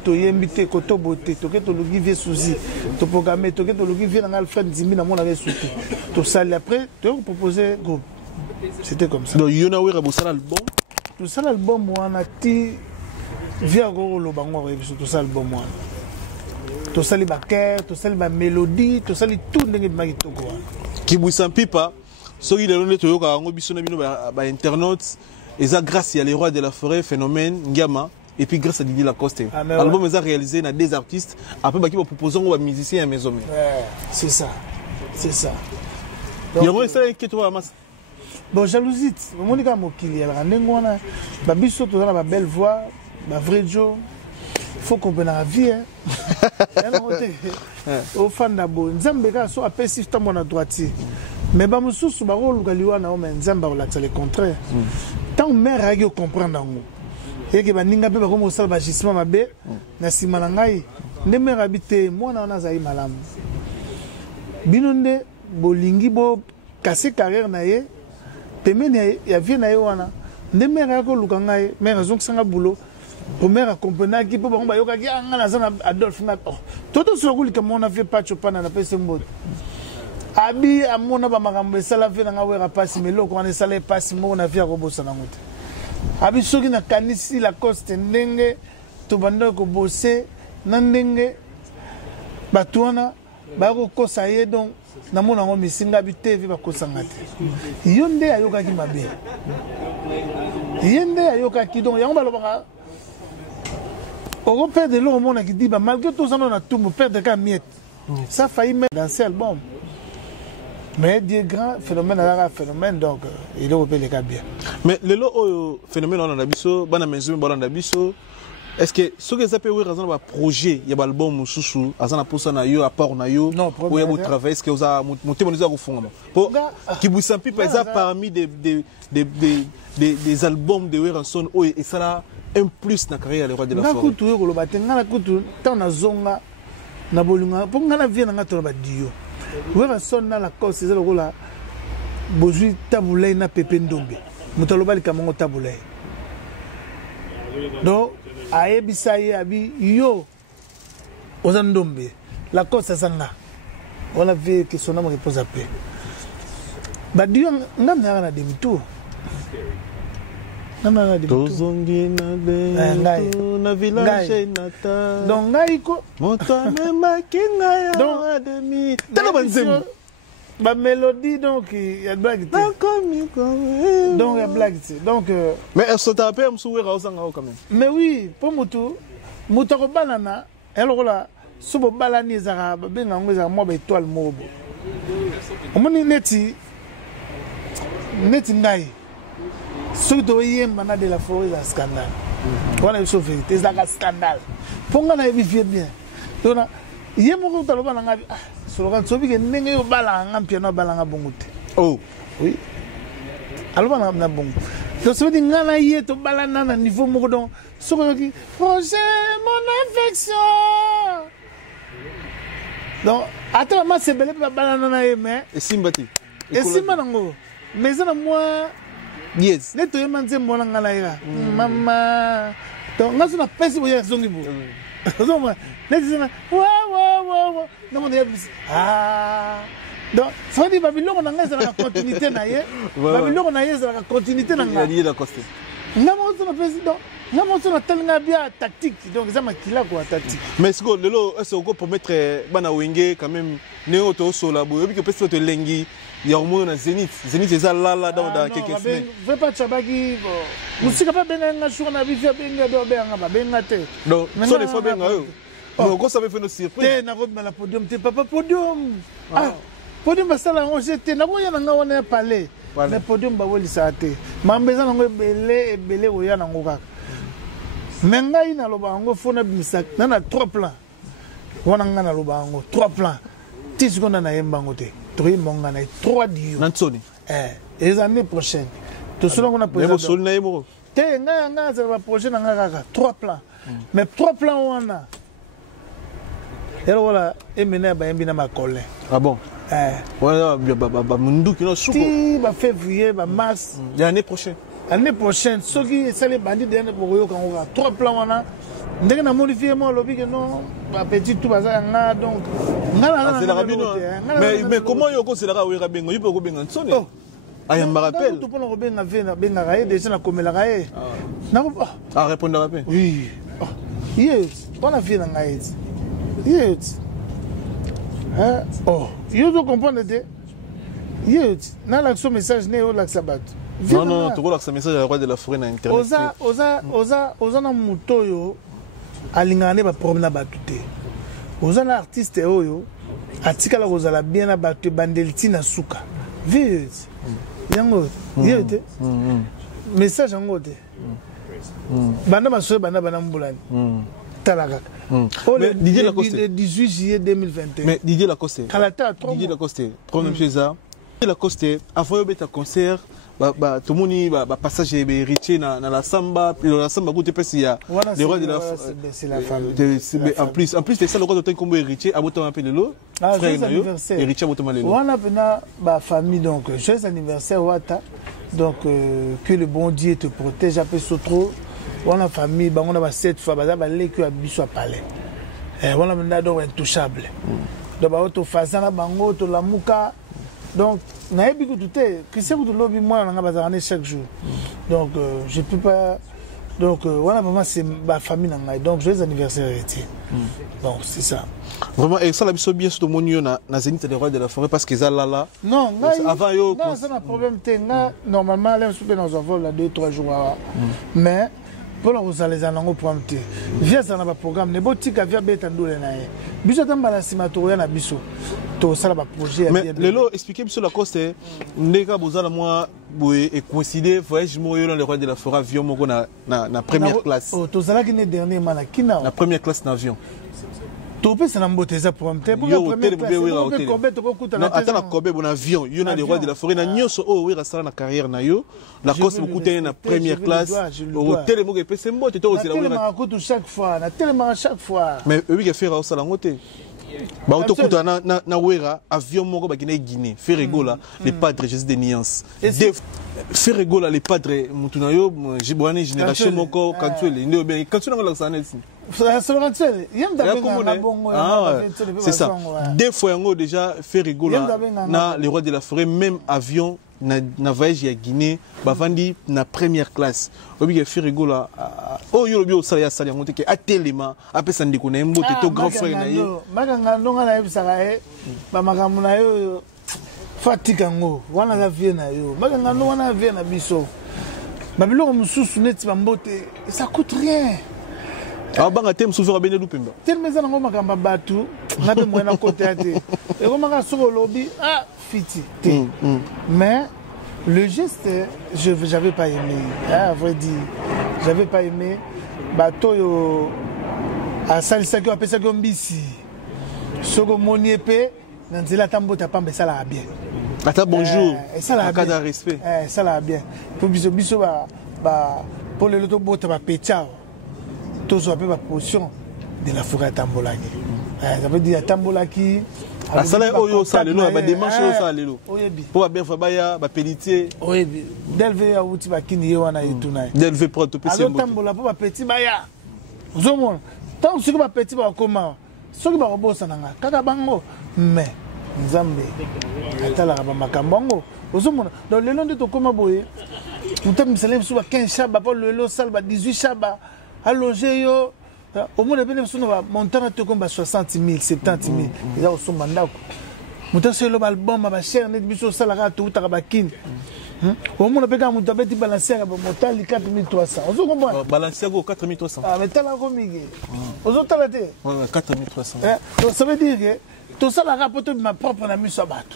toyembi te koto bote toki toluki vie souci topogame toki toluki vie na Alfred Zimbi na mona sutu to sali après to proposer groupe c'était comme ça donc yona wera bo sala album to sala album wana ti via go lo bango rebiso to sala album wana to sali ba cœur to sali ba mélodie to sali tout ndenge maki toko wana Kibwisa Mpipa soki lelo nde toyoka yango biso na bino ba internautes eza grâce à les rois de la forêt phénomène Ngama et puis grâce à Didier Lacoste album est réalisé na des artistes après ba ki ba proposer ngo ba musiciens à maison c'est ça yango ça que toi mas bon jalousie monika mokili ya ndenge wana ba biso to na ba belle voix ba vrai Joe faut comprendre la vie hein au fan d'abo nzambe ka so apesi tambo na droite mais ba mususu ba rolu kaliwa na o mais nzambe ba la le contraire tant mère a yo comprendre ngo et que ba ninga pe ba ko mo sala ba gisement mabe na sima na ngai nde mère habité mwana wana zai malamu bino nde bolingi bo casser carrière na ye pemene ya vie na ye wana nde mère a ko luka ngai mère zonk sanga boulot pour mère accompagner qui peut ba yoka ki anga na zana Adolphe na toto sokuli comme on a fait pas chopana na pese mbot abi amona ba makambo sala fe na ngawera pasi melo ko na sala pasi mo na via robosa na ngote abi soki na kanisi la coste ndenge to banda ko bosser na ndenge batwana ba ko kosa ye donc na mona ngo misinga bi TV ba kosanga te yonde ayoka ki mabe yende ayoka ki donc yango baloba on perd de l'eau au monde qui dit malgré tout ça on a tout perdre quand miette ça a failli mettre dans cet album mais des grands phénomènes à phénomène donc il est les cas bien mais le lot phénomène on a biso bana menzo bana biso est-ce que ce que ça peut oui raison ba projet ya album mususu azana posa na yo apport na yo ou ya vous travailler est-ce que vous a monter mon za kufunga pour Kibwisa Mpipa ça parmi des albums de Weranson et ça là un plus na carrière les rois de la forêt. Nakutu yo koloba te ngana kutu tana zonga na bolinga po ngana vie na ngato ba dio. Wera sonna la cause c'est lokola bozui tabulay na pepe ndombe. Mutaloba likamango tabulay. Donc ayebisa ye abi yo ozandombe la cause sanga. Wala vie que son âme repose à paix. Ba dio ngana na demi tour. Tozongi na village nata donc ngai ko moto memaki ngai ya demi tala banzemu ba mélodie donc ya blague donc ya blague donc mais elle se tape am souwera osanga quand même mais oui pour mutu ko banana eloko la subo balani ezaka benga ngo ezaka mo ba étoile mobo omoni neti ngai surtout yemba na de la forêt un scandale voilà une vérité c'est un scandale ponga na vivre bien donc yemba ko taloba na ngabi slogan sobi ke ndenge yo bala ngam na bala ngabongote oh oui aloba na bongo donc ça veut dire ngana yeto bala na niveau moko donc soko ki projet mon affection donc attends ma c'est belé bala na yeme et simbati et simbanango mais ça moi yes neto yema nzembo na ngala ira mama donc ngaso na pesi boya zongi bo zoma neto wa na mo yebisi donc ça veut dire babiloko na ngasa na continuité na ye babiloko na ye za na continuité na ngala ya la coste ngamo so na pesi donc ngamo so na telinga bien tactique donc ça makila quoi tactique mais ce que lelo est-ce qu'on peut mettre bana wenge quand même néo to sola bo yebi que pesi to lengi ya hormone na Zénith c'est là dans quelques semaines je veux pas chabaki musika pas benga nga shura na bifia benga do benga ba benga te donc so les fois benga yo on ko sabe faire nos surprises te na ko na podium te papa podium podium basala on j'étais na ko yana nga wana palais mais podium ba woli sa te mambeza na ngo belé o yana ngo kaka mais ngai na loba ngo fona bimisa na 3 plans wana nga na loba ngo 3 plans ti secondes na yemba ngo te 3 dios. Nansoni. Les années prochaines. Tout cela qu'on a posé. Te nga ça va prochaine nga 3 plans. Mais 3 plans on a. Et voilà, et maintenant ba yembi na ma collègue. Ah bon. Voilà, Mundu qui nous ti ba février ba mars l'année prochaine. L'année prochaine ceux qui ça les bandits de Boyo quand on a 3 plans wana ndenge na modifier moi lobby que non ba petit tout bazar nga donc c'est la rabino. Mais comment yo ko c'est la rabino bengo il peut ko benga nsone. Ah, je me rappelle. Tu peux le rebenga benga raé déjà na komela raé. Na répondre rapide. Oui. Yes, on a fait nga yet. Yes. Oh, you do comprendre de. Yes, na l'action message né au lac sabat. Non, tu vois l'action message à la roi de la forêt na internet. Oza na mutoyo alingane ba problème na batute. Oza na artiste oyo atika la kozala bien na batute bandeliti na suka. Yes. Yango, yete. Message yango te. Banda basoye banda mbulani. Talaka. Mais Didier Lacoste. Le 18 juillet 2021. Mais Didier Lacoste. Didier Lacoste. Problème chez ça. Didier Lacoste, avant de concert, tout le monde passage héritier dans la samba, la samba goûte pas s'il y a les rois de la c'est la famille. En plus c'est ça le roi de comme héritier à bout appelé le frère héritier à bout on a pena ba famille donc joyeux anniversaire wata donc que le bon Dieu te protège après trop on a famille on a 7 fois ba leki à biso à palais on a pena donc intouchable donc ba auto fazana bango to lamuka donc naïbi que tout est Christian de lobby moi on a bazarné chaque jour donc je peux pas donc voilà vraiment c'est ma famille donc joyeux anniversaire héritier donc c'est ça vraiment et ça la biso bien sur mon yo na zénith des rois de la forêt parce que ça là non avant yo non c'est un problème normalement là on dans un vol là 2-3 jours mais pour nous aller en ango prompter via ça na programme ne botika via beta ndole na ye biso tamba la simatoria na biso to ça ba projet mais lelo expliquer biso la cause ndeka bozala moi boye et coïncider voyage moyo dans les rois de la forêt avion moko na première classe to zala ki ne dernier mala kina la première classe d'avion to pe ça na mboteza prompter pour la première classe non attends la Kobe bon avion yo na les rois de la forêt na nyoso o oui restera na carrière na yo la cause beaucoup te na première classe hôtel mo ke pese mbote to aussi la chaque fois na tellement chaque fois mais oui que faire ça la ngote ba auto kuta na wera avion moko ba Guinée Ferregola les padres Jésus de Nuance Ferregola les padres mutuna yo jibwane génération moko kantuele ndio bien kantuele ngala sana ici c'est ça deux fois yango déjà Ferregola na les rois de la forêt même avion na voyage à Guinée bavandi na première classe obi ke Ferregola o yo lobi o sala ya sala ngote ke atelema apesa ndiko na mbote to grand frère na ye makanga ndonga na ebisaka ba makambo na yo fatika ngo wana la vie na yo makanga ndonga na vie na biso babiloko mususu neti ba mbote ça coûte rien banga tem souvera bene lupemba tellement ça ngo makamba batu ngabe moyena côté ate et comment ka soko lobi fiti mais le geste j'avais pas aimé à vrai dire j'avais pas aimé bato yo a salisa ki apesa ki mbisi soko moni pe na nzela tambota pamba ça la bien ata bonjour en cas de respect ça la bien pour biso ba pour le loto bota ba pechao to so ba portion de la forêt tambolaki ça veut dire tambolaki la salle oyo salelo ba démarche oyo salelo pour ba bien fa baya ba pelletier oyebi delve ya uti ba kini ye wana etuna delve pour to pese mbo tambola pour ba petit baya zomona tant que ba petit ba koma soki ba robosa nanga kaka bango mais nzambe atala ba makambango ozomona dans le long de to koma boye mutam misalem suba 15 chaba pour le lo salba 18 chaba à loger yo au moins bien sur nos montants te comme 60 000 70 000 ils ont son mandat mutam c'est le album ba cher net biso salara tout tarabakin au moins bien mutam beti balancer ba montant 4300 on se comprend balancer go 4300 ah mais tala ko migi on tala te 4300 donc ça veut dire que tout ça la rapporte ma propre ami sabato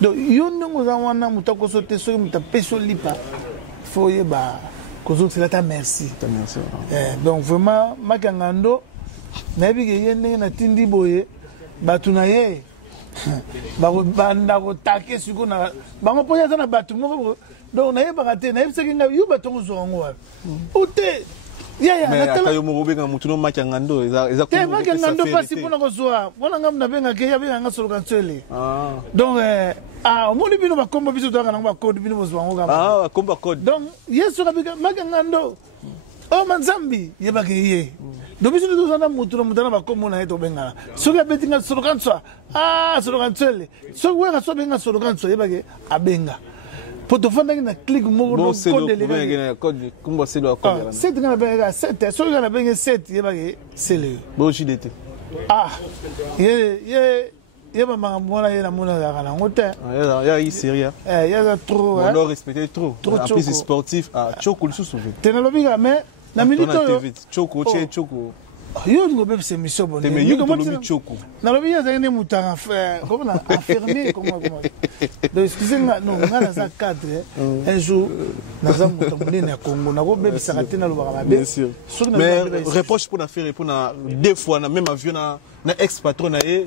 donc yo ndongo za wana mutam ko sote so mutam peso lipa faut y ba c'est là merci donc vraiment makangando nabi ke yende na tindi boye batu na ye ba ndako take siko na bango poya na batu moko donc na ye ba raté na ye sekinga yu batu zo ngo ute mais akayo mobenga mutu no maki ngando eza te maki ngando pasi pona kozwa bona ngam na benga ke ya benga nga solo kansele donc omoni bino bakomba biso toka na ba code bino bozwa ngo kama bakomba code donc yesu kabika maki ngando o manzambi yebaki ye donc biso tozana mutu na mutana bakombo na eto benga soki abetinga solo kanswa solo kansele soki weka so benga solo kanswa yebaki abenga pour te faire une clique mon code de code comment c'est le code 7 ngana benga 7 so ngana benga 7 yebaki c'est le bon jidete ye ba mona ye na mona ya kana ngote ya iseria ya trop on doit respecter trop en plus c'est sportif choko le sous-souvé tena lobiga mais na milito yo choko choko yo ngo bebe c'est mission bonne mais yo to lobi choko na lobi ya zane mutanga comme na affirmer comment donc excusez-moi non ngana za cadre un jour na za mutamune na Congo na go bebe sakate na lobaka mabe bien sûr mais reproche pour na faire pour na deux fois na même avion na ex patron na e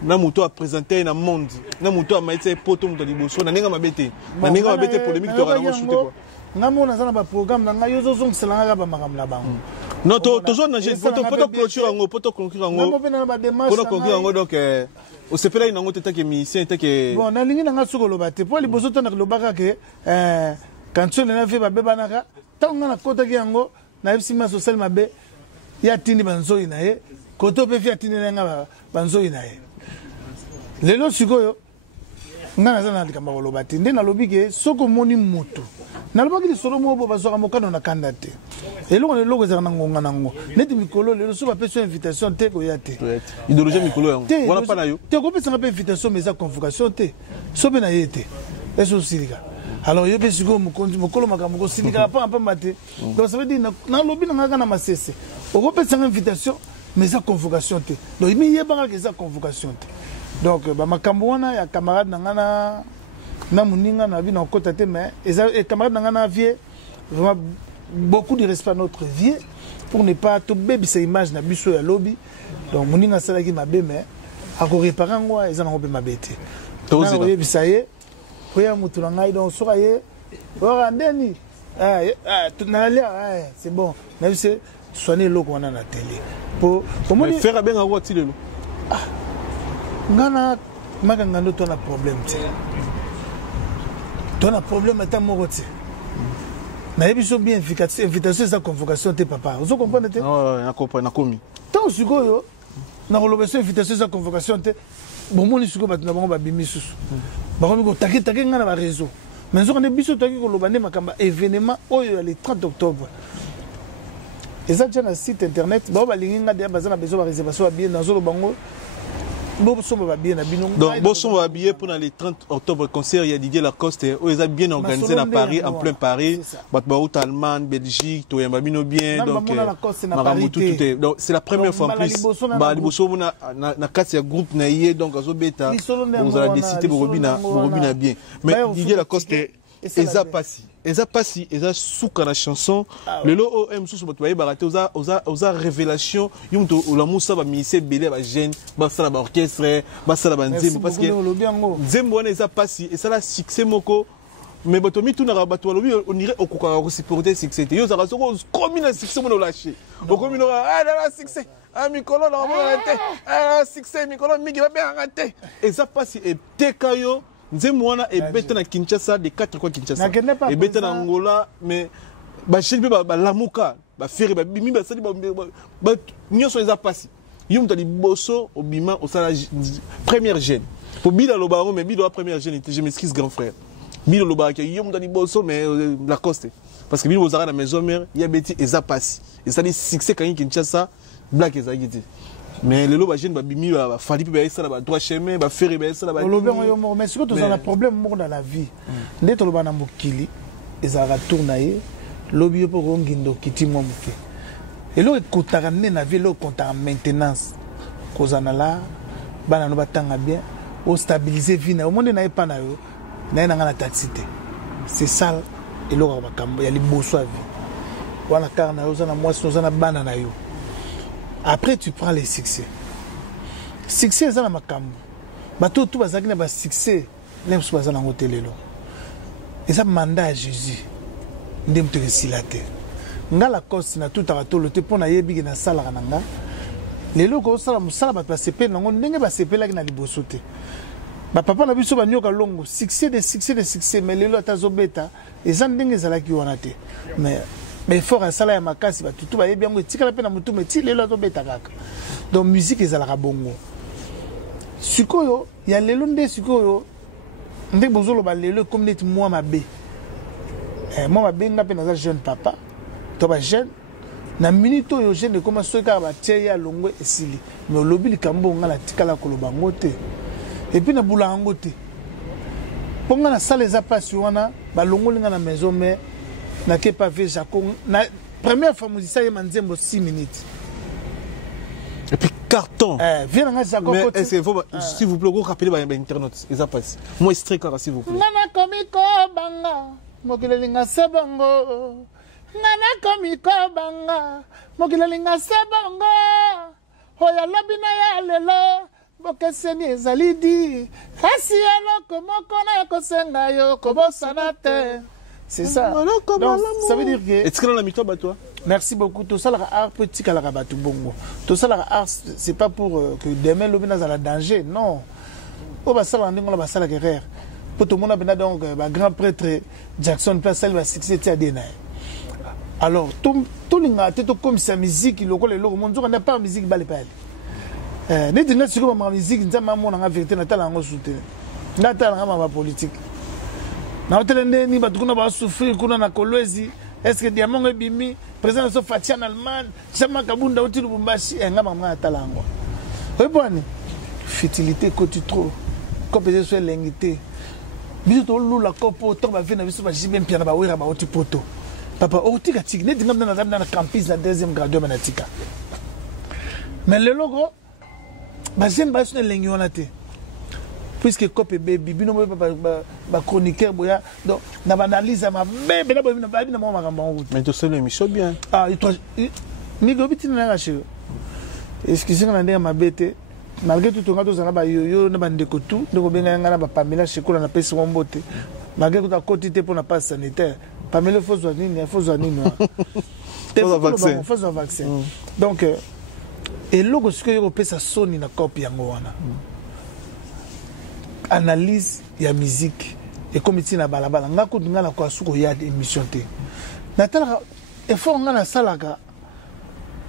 na muto a présenté na monde na muto a maïté poto muto liboso na ninga mabete na ninga mabete polémique to kana shooter quoi ngamona za na ba programme na ngayo zo zong selanga ba makam la bango non toujours na j'ai poto clôture ngo poto conclure ngo poto conclure ngo donc au sepela ina ngo teta ke musicien teta ke bon na lingi na nga sukolo bate po liboso to na lobaka ke kanso na fe ba bebanaka tanga na kota ke yango na ebsima social mabe ya tindi banzo ina ye koto pe fi atindi na nga banzo ina ye lelo sikoyo ngana za na likamba koloba te nde nalobi ke soko moni mutu nalobaki lisolo mo bo bazwaka mokano na kanda te eloko na eloko ezaka na ngonga nango neti mikolo lelo so bapesi invitation te koya te idéologie mikolo yango wana pa na yo te kopesanga mpe invitation mais eza convocation te so mpe na ye te eso osilika alors yo mpe sikoyo mokonzi mokolo makambo kosilika pamba te donc ça veut dire nalobi na ngaka na masese okopesanga invitation mais eza convocation te donc miyebaka ke eza convocation te donc bamakambo wana ya camarade na ngana na muninga na bi na kota te mais et camarade na ngana vie vraiment beaucoup de respect à notre vie pour ne pas to baby sa image na biso ya lobby donc muninga sala ki mabe mais ako réparer ngwa eza na ngobe mabete to ye bisaye ko ya mutu na ngai donc soka ye ora ndeni na lia c'est bon na bise soigner loko wana na télé pour comment faire bien ngwa ti lelo ngana maka ngando to na problème te to na problème ata moko te na yebiso bien invitation za convocation te papa vous comprenez te na comprendre na komi tant sikoyo na kolobeso invitation za convocation te bomoni siko batu na bango babimi susu bakomi ko taki ngana ba réseau mais zo kana biso taki koloba ne makamba événement oyo le 30 octobre eza déjà na site internet ba lingi ngade bazana besoin ba réservation bien na zo bango donc Bosson va habiller pour le 30 octobre concert il y a Didier Lacoste où ils ont bien organisé à Paris en plein Paris Batbaout Allemagne Belgique tout bien donc c'est la première fois en plus Bosson na carte groupe na yé donc azo beta vous allez décider Robina bien mais Didier Lacoste eza pasi eza suka na chanson lelo OM sous bato baye baraté oza révélation yumto la musa ba ministère belé ba jeune ba sala ba orchestre ba sala ba nzembo parce que nzembo wana eza pasi et ça la succès moko mais bato mi tuna bato lobi on irait okoka ko supporter succès yo za ko combien succès mo lâcher o combien la succès mikolo na ba succès mikolo mi ba bien raté et ça pasi et tekayo nzembo wana ebeta na Kinshasa de 4 quoi Kinshasa ebeta na Angola mais ba chine ba lamuka ba fere ba bimi ba sali ba nyoso eza pasi yum tali bosso obima au sala première gêne pour bila lobaro mais bila première gêne je m'excuse grand frère bila lobaro que yum tali bosso mais la coste parce que bila ozara na maison mère ya beti eza pasi et ça dit succès quand Kinshasa black eza giti mais les lois jeunes babimi ba fali pe ba ça ba droit chemin ba faire ba ça ba lobe yo mais surtout dans le problème mort dans la vie ndet to ba na mokili ezara tournaye lobi po ngindo kiti mo moke et lo ekotaka na vie lo compta maintenance kozana la bana no batanga bien au stabiliser vie na au monde na epa na yo na ngana taxité c'est ça et lo ba kambo ya liboso vie wana karna yo zana mwasi zana bana na yo. Après, tu prends les succès. Succès, c'est dans ma cambo. Bateau, tout bazaki na ba succès. Même si bazana hôtel là. Et ça mandat à Jésus. Ndem te silate. nga la cause na tout tolo te pona yebi na sala kananga lelo ko sala musala ba sepe nango ndenge ba sepela ki na liboso te ba papa na biso ba nyoka longo succès mais lelo atazobeta eza ndenge ezala ki wana te mais fort sala ya makasi ba tutu ba yebi yango etikala pe na mutu mais ti lelo azobeta kaka donc musique ezala ka bongo sikoyo ya lelo nde sikoyo nde bozolo ba lelo comme net moi mabe moi mabe nga pe na jeune papa to ba jeune na minute oyo jeune koma soka ba tie ya longo esili mais olobi likambo nga la tikala koloba ngote et puis na bula ngote ponga na salle za passe wana ba longo linga na maison mais na ke pas fait Jaco na première fois musicien manzembo 6 minutes et puis carton viens nga Jaco mais est-ce que faut s'il vous plaît vous rappelez ba internet ça passe moi strict s'il vous plaît nana komiko banga mokile linga sebongo nana komiko banga mokile linga sebongo hoya lobina ya lelo bokeseni ezalidi kasi eloko moko na kosenga yo kobosana te c'est ça donc ça veut dire que est-ce que dans la mi-temps bah toi merci beaucoup tout ça la art petit kala batu bongo tout ça la art c'est pas pour que demain lobina za la danger non o ba sala ndingo la ba sala guerre pour tout le monde a donc ba grand prêtre Jackson place va succès à Dena alors tout linga tout comme sa musique le monde on n'a pas musique balé pas ne dis pas sur ma musique nzama mona nga vérité na tala ngo soutenir na tala nga ma politique na telende ni batukuna ba souffrir kuna na kolwezi est-ce que diamant ebimi président so fatia en Allemagne chama kabunda uti Lubumbashi nga mama tala ngo eboni futilité côté trop compétition sur l'ingité biso to lula kopo to ba vina biso ba jibem piana ba wira ba oti poto papa otika tiki ne dinga na campus la deuxième grade manatika mais le logo ba jeune ba sur l'ingionate puisque copé baby bino ba chroniqueur boya donc na analyse ma bébé na ba bino ma makambo mais to c'est l'émission bien ni go bitina na rashe excusez na ndenge mabete malgré tout on a tous ba yo na bande ko tout ndeko benga ngana ba Pamela Shikola na pesi ngombote malgré tout a quotité pour na passe sanitaire Pamela faut zo nini faut vaccin donc et logo ce que yo pesa soni na copie yango wana analyse ya musique et comme tina balabala ngako ngana kwa suko ya émission te na tala effort ngana salaka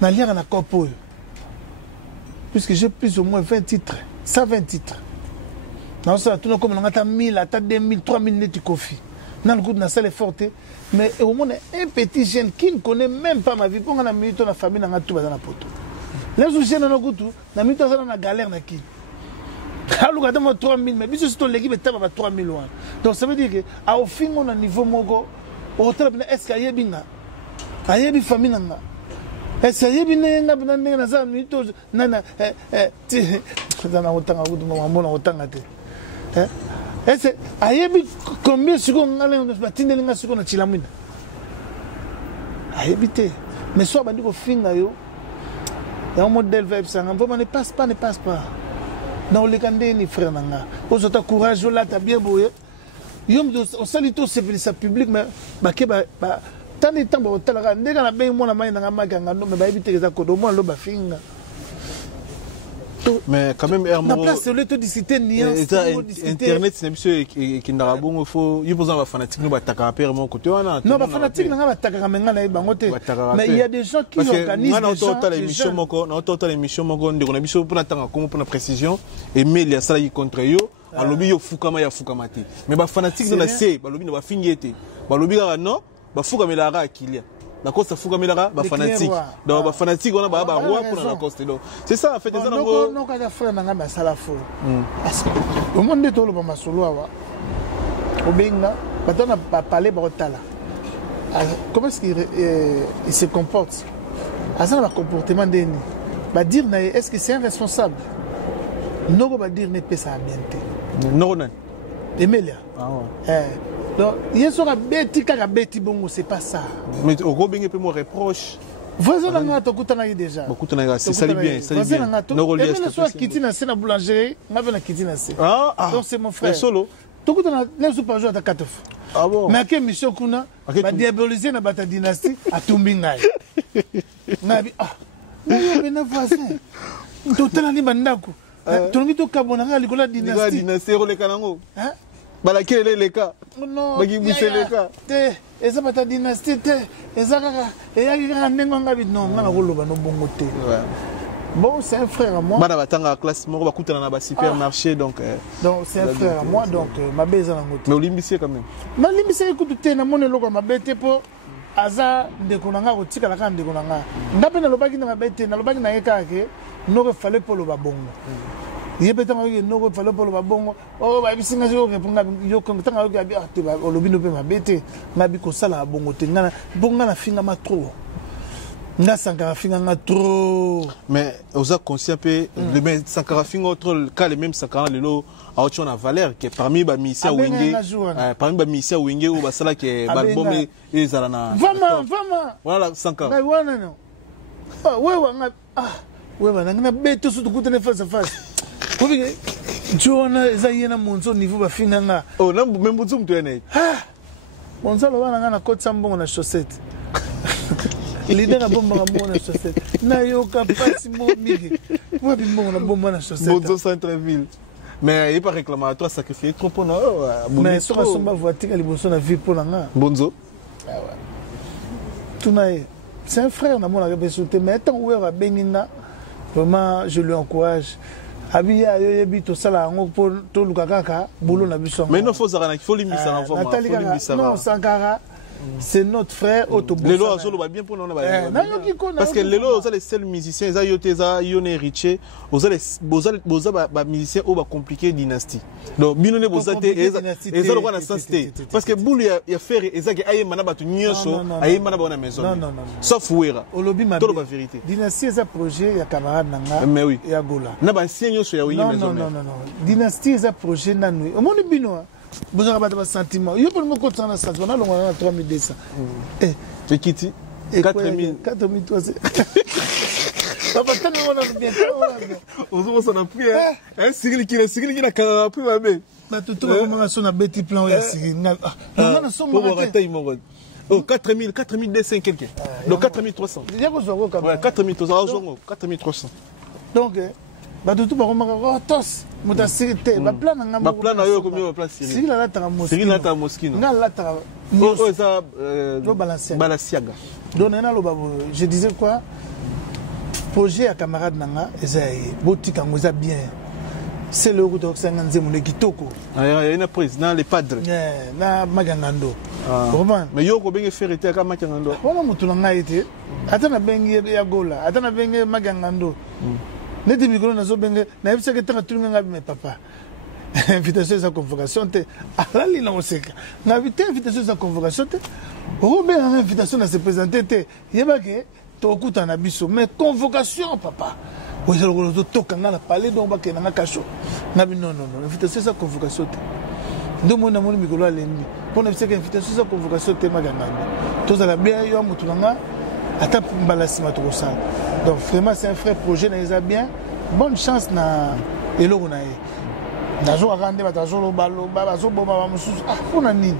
na lire na copo puisque j'ai plus ou moins 20 titres, 120 titres. Dans ça, tout le monde comme on a 1000, à 2000, 3000 net de coffee. Dans le coup de la salle est forte, mais au moins un petit jeune qui ne connaît même pas ma vie, pour qu'on a mis dans la famille, dans tout dans la poteau. Les autres jeunes dans le coup, dans mis dans la galère na qui. Alors quand on 3000, mais bis sur l'équipe est à 3000 loin. Donc ça veut dire que à au fin on a niveau mogo, au terme est-ce qu'il y a bien, il y a bien famille là. Est-ce qu'il y a bien na za mito nana na otanga kudu mwana otanga te est-ce ayebi combien siko ngale batinde linga siko na chilamwina ayebi te mais soit bandi ko finga yo ya modèle vibe sanga vraiment ne passe pas dans le candé ni frère nanga aux autres courage là ta bien boye yom au salito c'est ça public mais baké ba tant de temps au talaka ndeka na be mona mai na makanga no me ba ebite za kodo mo lo ba finga mais quand même na place le to discuter nuance internet c'est monsieur qui ndara bongo faut il besoin ba fanatique no ba taka père mon côté wana non ba fanatique na ba taka menga na bango te mais il y a des gens qui organisent des gens na l'émission moko na total émission moko ndeko na biso pour natanga comme pour la précision et mais il y a ça contre yo alobi yo fukama ya fukama te mais ba fanatique na c'est ba lobi na ba fingete ba lobi ga non ba fuka melara akilia la coste fuka melara ba fanatique donc ba fanatique on a ba roi pour la coste donc c'est ça en fait des gens non ka frère nanga ba sala fo au monde to lo ba masolo awa obenga batana ba parler ba otala comment est-ce qu'il se comporte à ça le comportement d'eni ba dire est-ce que c'est un responsable non ba dire ne peut ça bien non non Emilia donc, il y a ce bêti bon, c'est pas ça. Mais au gros, il peut me reproche. Voisin n'a pas de déjà. C'est ça bien, ça bien. Non, il y a soit quitter na boulangerie, on avait la quitter na. Ah, donc c'est mon frère. Solo. tout le monde a par jour à 4 fois. Ah bon? Mais à quelle mission qu'on a? Bah diaboliser na bata dynastie à Tumbingai. Nabi ah. Mais na voisin. Total ni bandako. Tongi to kabona nga likola dynastie. Dynastie role kanango. Hein? Bala kele leka. Non. Bagi buseleka. Te, eza bata dynastie te. Eza kaka eyaki kaka ndengo ngabi non nga na koloba no bongo te. Bon, c'est un frère à moi. Bana batanga classe moko bakutana na ba supermarché donc c'est un frère à moi donc ma beza na ngoto. Mais olimbisie quand même. Ma limbisi ekutu te na mone loko mabete po aza ndeko na nga kotika la kan ndeko na nga. Ndape na lobaki na mabete na lobaki na yeka ke noko fallait pour le babongo. Yebeta ma noko fallait pour le babongo. Oh ba bisinga yo reponga yo kontanga yo abi ate ba olobino pe mabete ngabi ko sala bongo te ngana bonga na finga ma trop. Nga Sankara Finga nga trop. Mais osa conscient pe le même Sankara Finga autre cas les mêmes Sankara lelo a autre na valeur qui parmi ba misia wenge parmi ba misia wenge ou ba sala qui ba bombe ezala na vraiment voilà Sankara ba wana no ah wewe nga ah wewe na beto su tukutane face à face ko bi jona ezayena monzo niveau ba Finga nga oh na même butu mtu ene ah monzo lo wana nga na kotsa mbongo na chaussette. L'idée na bomba na bonne chaussette. Na yoka pasi mo migi. Moi bi mo na bomba na chaussette. Bonzo centre-ville. Mais il pas réclamatoire sacrifier trop pour na. Mais sur la somba voiture à liboso na vie pour nga. Bonzo. Ah ouais. Tunaye. C'est un frère na mona ka sauter mais tant où va benina. Vraiment je lui encourage. Abiya yo yebi to sala ngo pour to lukaka bolo na biso. Mais non faut ça faut limisa na forme. Non Sankara. C'est notre frère Otobo. Lelo azolo ba bien pour nous parce que Lelo les seuls musiciens ils ayoteza yone héritier oza ba musiciens au ba compliqué dynastie. Donc binone bozate ezalo kwa na sensité parce que boulu ya faire ezaki aye mana batu nyonso aye mana ba na maison. Non. Sauf Wera. Olobi ma vérité. Dynastie eza projet ya camarade nanga. Mais oui. Ya Gola. Na ba ancien nyonso ya wingi maison. Non. Dynastie eza projet nanu. Omoni bino. Vous avez des sentiments. Il y a pas de mots na sentiment. On a 3200. Et Kitty 4000. 4300. Papa, t'as nous on a bien. On s'en a pris un Cyril qui a pris ma bête. Bah tout le monde a son petit plan ya Cyril. On a son matin. Oh 4200 quelqu'un. Donc 4300. Il y a besoin quand même. Ouais 4300. 4300. Donc bah tout le monde a tous muta sirite ba plan nga ba plan na yo combien ba plan Cyril. Cyril la tara mosquée. Cyril la tara mosquée. Nga la tara. Oh ça Balanciaga. Donc na lo babo je disais quoi projet à camarade nanga ezaye botika ngoza bien. C'est le route oxanga nzemu le kitoko. Ah il y a une prise dans les padres. Na magangando. Comment? Mais yo ko benge ferité ka magangando. Wala mutu nanga ite. Atana benge ya Gola, atana benge magangando. Neti mikolo na zo benge na yebisa ke tanga tulunga ngabi me papa. Invitation à convocation te alali na oseka. Na vite invitation à convocation te. Robe na invitation à se présenter te. Yebake to kuta na biso mais convocation papa. Oui, je le toka na parler donc ba ke na kacho. Na bi non invitation à convocation te. Ndo mona mona mikolo alendi. Pour yebisa ke invitation à convocation te maganga. Tozala bien yo mutu nga ata mbalasima to ça. Donc vraiment c'est un frère projet na bien. Bonne chance na eloko na ye. Nazo akande batazo lo balo baba zo boma ba mususu ah kuna nini.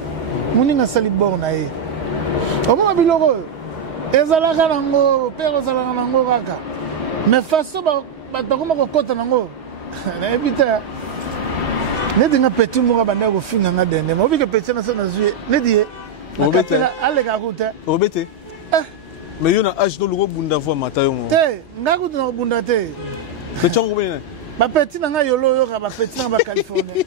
Muninga sali bor na ye. Omo biloko ezala kana ngo pero zala kana ngo kaka. Mais façon ba takoma ko kota nango. Na ebita. Ne dinga petit mo ba ndako finga nga dende. Mo bike petit na sana zuye. Ne die. Obete. Ale ka kuta. Obete. Mais il y a un âge de l'eau bunda voix matayon. Te, ngaku na bunda te. Petit on combien? Ba petit na nga yolo yo ka ba petit na ba Californie.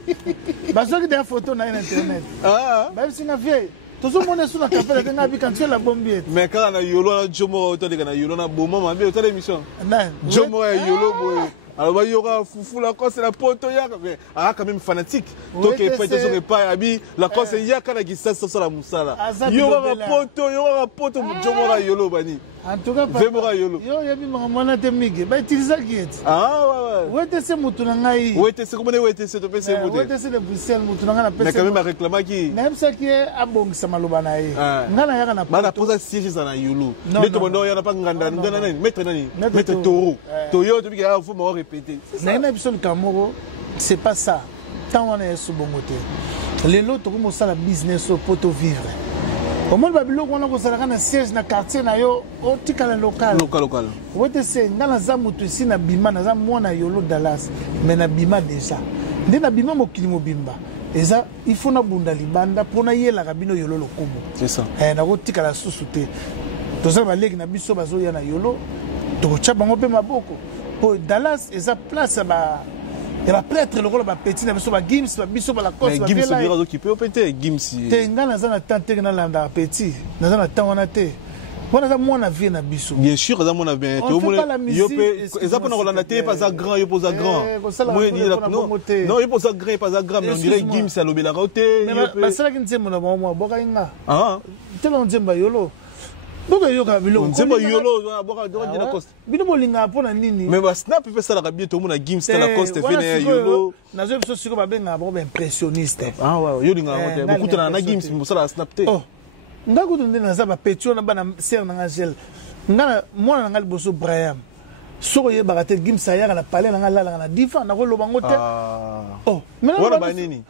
Ba so ki des photos na internet. Ah. Ba singa vie. To so mona suna kapela te nga bi kan la bombier. Mais quand na yolo na jomo auto de kana yolo na bomo ma bi auto d'émission. Non. Jomo ya yolo boy. Alors il y aura foufou la cause la poto ya mais ah quand même fanatique. Donc peut-être pas abi la cause ya kana ki ça la musala. Il y aura poto jomo ra yolo bani. En tout cas, yo yebi mwana te mige ba utiliser kiet. Ah ouais. Wete se mutu na ngai. Wete se comment wete se to pese mutu. Wete se de Bruxelles mutu na nga na pese. Mais quand même réclamer qui. Même ça qui est abongisa maloba na ye. Ngana yaka na. Bana posa siège za na yolo. Neto bondo ya na pa nganda ngana nani maître nani. Maître Toro. Toyo to bika faut me répéter. Na ina biso kamoro c'est pas ça. Tant on est sous bongote. Les lots, comme ça, la business pour te vivre. Au moins, Babylone, on a un siège dans le quartier, au tika local. Local. Vous savez, dans la zone ici, na bima, na zone moi na yolo Dallas, mais na bima déjà. Dès na bima mo kilimo bimba. Et ça, il faut na bunda libanda pour na yela rabino yolo lokubo. C'est ça. Na go tika la sous-souté. Tout ça va légui na biso bazo ya na yolo. To chabango pe maboko. Pour Dallas, et ça place ba. Et va prêtre le rôle de petit, na biso ba Gims, ba biso ba la cause. Mais Gims se dira qui peut péter Gims. Te ngana za na tante na landa petit. Na za na tawana te. Voilà ça moi na vie na biso. Bien sûr, ça mon avis. On fait pas la musique. Ça pour Rolanda te pas ça grand, il pose ça grand. Moi il non, il pose ça grand, pas ça grand, mais on dirait Gims à l'obé la route. Mais ça là qui ne mon moi boka inga. Ah. Te lo nzemba yolo. Boka yoka bilo. Nzemba yolo boka de la coste. Bino bolinga pona nini? Mais ba snap fait ça la bien tout le monde Gims de la coste fait na yolo. Na zo biso siko ba benga bo impressionniste. Ah ouais, yo linga ngote. Beaucoup de na Gims mo ça la snap te. Ndako tunde na za ba petio na bana ser na ngel ngana mwana na ngal boso Brian soko ye bagate Gims ya na pale na ngala na difa na ko lobango te mais wala ba nini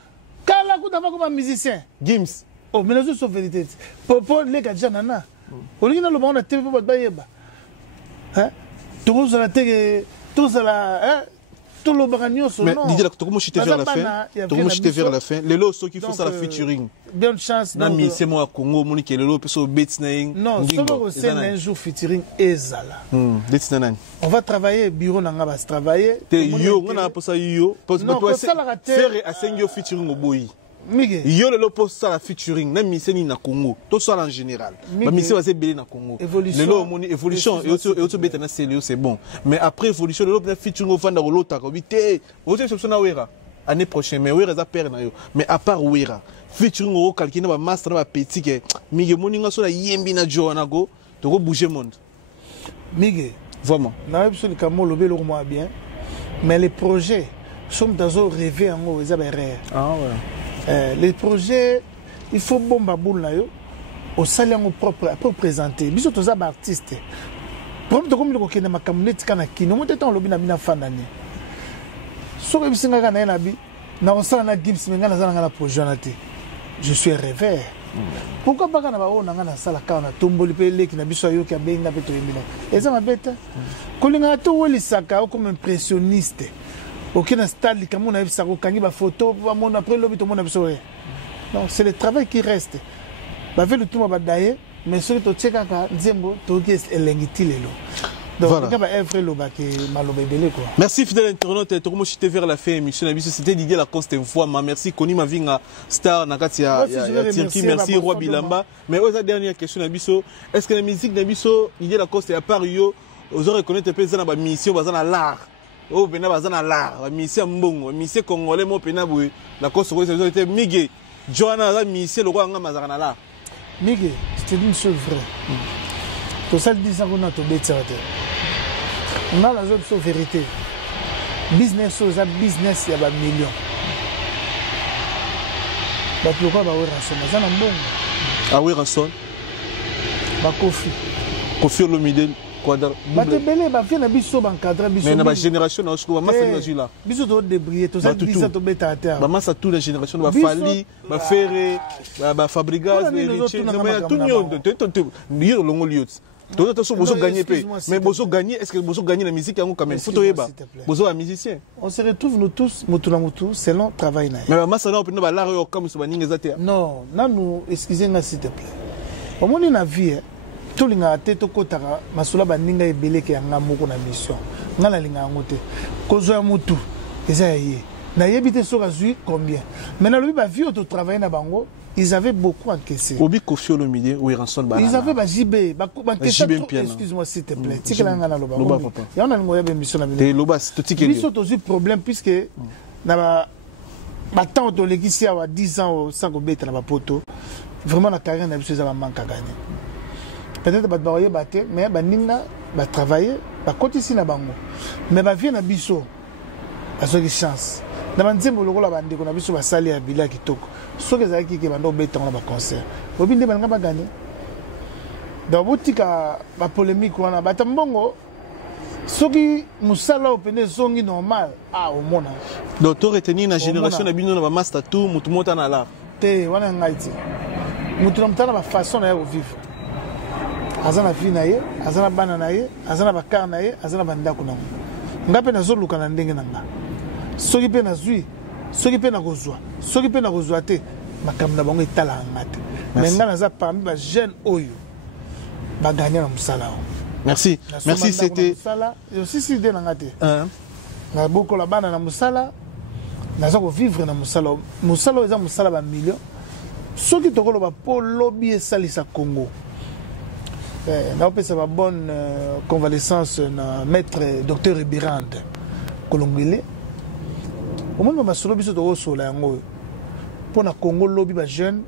kala ku tava comme musicien Gims mais na zo so vérité pour les gadja nana olingi na lobango na TV po ba yeba hein to zo la tege to zo la tout le bagagnon son nom. Mais dis-le, comment je t'ai vers la fin? Comment je t'ai vers la fin? Les lots, ceux qui font ça la featuring. Bonne chance. Nami, c'est moi Congo, Monique, les lots, parce que Bets Naing. Non, ce que c'est un jour featuring Ezala. Bets Naing. On va travailler, bureau n'a pas travailler. Yo, on a pas ça yo. Non, ça la raté. Faire à 5 yo featuring au boy. Yo le poste ça la featuring na miseni na Congo tout ça en général ba misi va se belé na Congo le lo moni évolution et auto beta na sélio c'est bon mais après évolution le lo featuring au fanda lota ko bité vous exception na wera année prochaine mais wera za perdre na yo mais à part wera featuring au calquiner ba master ba petit que mige moni nga so la yembi na joana go to go bouger monde mige vraiment na absolument comme le belo moi bien mais les projets sont dans un rêve en haut ils avaient rêve ah ouais les projets, il faut bomba boule là yo, au salaire propre pour présenter. Biso tous les artistes. Comme de comme le coquin de ma camionette kanaki, nous mettons temps lobby na bina fin d'année. So que bisinga kana na bi, na osala na Gims menga na zanga na projet na te. Je suis rêveur. Pourquoi pas kana ba ona na sala kana tomboli pe leki na biso yo ki abenga pe to yemina. Eza mabeta. Kolinga to woli saka comme impressionniste. Aucun stade comme on a vu ça au kangi ba photo mon après le tout monde a vu ça non c'est le travail qui reste ba fait le tout ba daye mais sur to cheka ka nzembo to ki elengiti lelo donc voilà ba œuvre lo ba ke malobe belé quoi merci fidèle internaute to comme j'étais vers la fin émission na c'était Didier Lacoste fois merci Koni Mavinga star na kati ya Turquie merci Roi Bilamba mais aux dernière question na biso est-ce que la musique na biso Didier Lacoste à part yo vous aurez reconnaître pe ça na ba mission ba na l'art oh pena bazana la mission mbongo mission congolais mo pena boy la cause c'est était migué Joanna la mission le roi nga mazana la migué c'était une chose vraie tout ça dit ça qu'on a tombé ça on a la zone sur vérité business ça business ya ba million ba pourquoi ba wera ça mazana mbongo ah oui ranson ba kofi Olomide quadra bate belé ba vient na biso ba encadrer biso mais na ba génération na soko ba masa na jila biso to débrouiller to ça dit ça to beta à terre ba masa toute la génération ba Fali ba Ferré ba Fabregas les mais tout nyondo to lire longo liot to so bozo gagner pe mais bozo gagner est-ce que bozo gagner la musique yango quand même faut yeba bozo un musicien on se retrouve nous tous mutula mutu selon travail na mais ba masa na opina ba la yo comme so ba ninga za te non nanu excusez-moi s'il te plaît au monde na vie tout linga te to kotaka masula baninga ebele ke yanga moko na mission ngala linga ngote kozo ya mutu eza yé na yebite soka zui combien maintenant lui ba vie auto travailler na bango ils avaient beaucoup encaissé obi Kofi Olomide ou Ranson ba ils avaient ba JB ba excuse-moi s'il te plaît tikela ngana loba ya on a ngoya be mission na te loba to tikeli biso to zui problème puisque na ba temps to legisi à 10 ans sans ko beta na ba poto vraiment la carrière na biso za ba manque à gagner. Peut-être que tu vas te mais tu vas travailler, tu vas continuer à bango. Mais tu vas venir à Bisso, tu as une chance. Dans le temps où tu vas Bisso, tu vas salir à Bila qui toque. Ce que tu as dit, tu vas faire un concert. Tu vas gagner. Dans la boutique, la polémique, tu vas soki musala opene zongi normal au mona docteur retenir na génération na bino na ba master tout mutu mota na la te wana ngaiti mutu na mutana ba façon na vivre azana fi na ye azana bana na ye azana bakar na ye azana bandako na ngape na zoluka na ndenge nanga soki pe na zui soki pe na kozwa soki pe na kozwa te makambo na bango etala ngate mais nga naza parmi ba jeune oyo ba gagner na musala. Merci. Merci, c'était. Aussi, c'est des nangate. Na beaucoup la bana na musala. Na zako vivre na musala. Musala eza musala ba million. Ceux qui tokolo ba po lobby et salisa Congo. Na opesa ba bonne convalescence na maître docteur Ibirande Kolongwele. Au moins ba solo biso to so la yango. Pour na Congo lobby ba jeune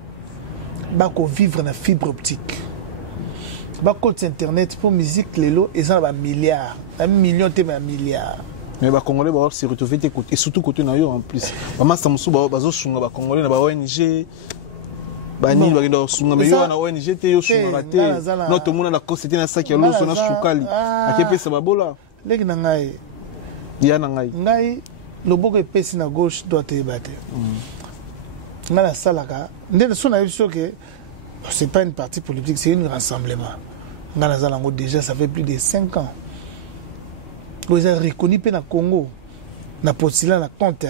ba ko vivre na fibre optique. Ba compte internet pour musique lelo et ça va milliards, 1 million te ba milliards. Mais ba congolais ba se retrouver et surtout côté na yo en plus. Ba massa musu ba bazo sunga ba congolais na ba ONG. Ba ni ba ndo sunga me yo na ONG te yo sunga te. No to mona na cause te na saki ya loso na sukali. Akepesa ba bola. Leki na ngai. Ya na ngai. Ngai loboko epesi na gauche droite ebate. Ngala salaka. Ndene sona biso ke c'est pas une partie politique, c'est un rassemblement. Déjà, ça fait plus de 5 ans. Vous avez reconnu que le Congo, na postila na compte,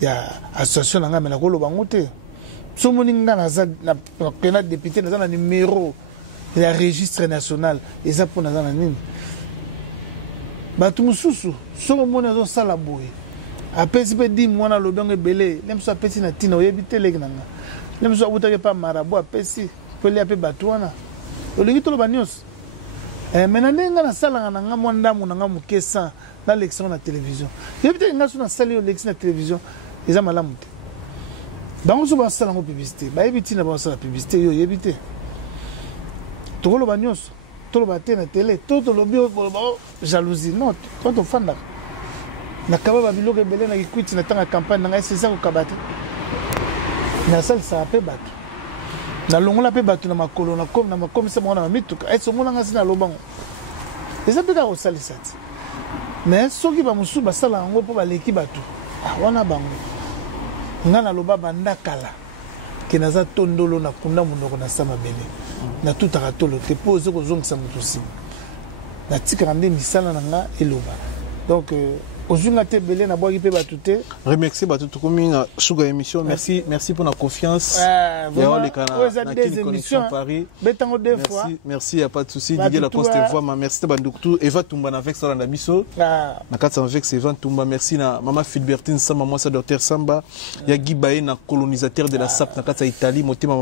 il y a association na mais na kolo bangote. So moni na député na numéro de la registre national et ça pour na nini. Batu mususu, so moni zo sala boye. Apesi pe di mwana lobonge belé, même so apesi na tina oyebite leki nanga. Même so abutake pa marabout apesi peut les appeler Batouana. Au lieu de l'obanios. Maintenant, on a salle en un monde où on a mon caisson dans l'élection de la télévision. Il y a peut-être une salle de l'élection de la télévision. Ils ont mal à monter. Donc, on va salle en publicité. Bah, éviter la salle de publicité. Yo, éviter. Tout le banios, tout le bâté na télé, tout le lobby, jalousie. Non, toi, ton fan là. Na kababa biloko belé na kikuiti na tanga campagne na c'est ça ko kabate. Na salle ça appelle bateau. Na longola pe batu na makolo na makomi se mona mituka eso mona ngasi na lobango eza peka ko salisati mais soki ba musu ba sala ngo po ba leki batu wana bango ngana loba banda kala ke naza tondolo na kunda munoko na sama bele na tutaka tolo te pose ko zongisa mutusi na tika ndé misala nanga eloba donc ozunga te belé na boaki pe batute remercier batutu komi na suga émission merci pour la confiance vraiment na des émissions Paris betango deux fois merci y a pas de souci Didier Lacoste voix ma merci banduktu Eva Tumba na avec ça na biso na katsa avec Eva Tumba merci na maman Philbertine Samba moi ça docteur Samba ya Gibaye na colonisateur de la SAP na katsa Italie motema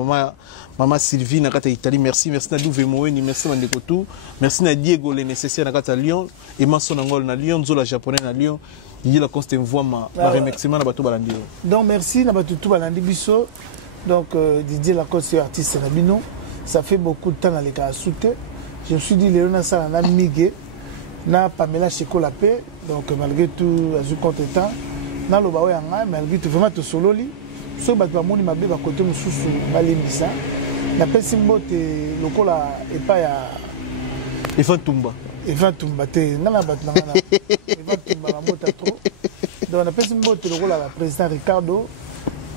maman Sylvie na katsa Italie merci na Douve Moeni merci bandekotu merci na Diego le nécessaire na katsa Lyon et Manson Ngol na Lyon Zola japonais na Lyon il a consté voix ma remerciement na bato balandi donc merci na bato tout balandi biso donc Didier Lacoste artiste na bino ça fait beaucoup de temps dans les cas souté je me suis dit Léona ça na migué na Pamela Chikola pe donc malgré tout azu content na lo bawe nga malgré tout vraiment to sololi so bato moni mabe ba côté mususu balimbisa na pesi mbote lokola epa ya Eva Tumba Eva Tumba te ngana bato ngana Eva Tumba la mota trop donc na pesi mbote lokola la président Ricardo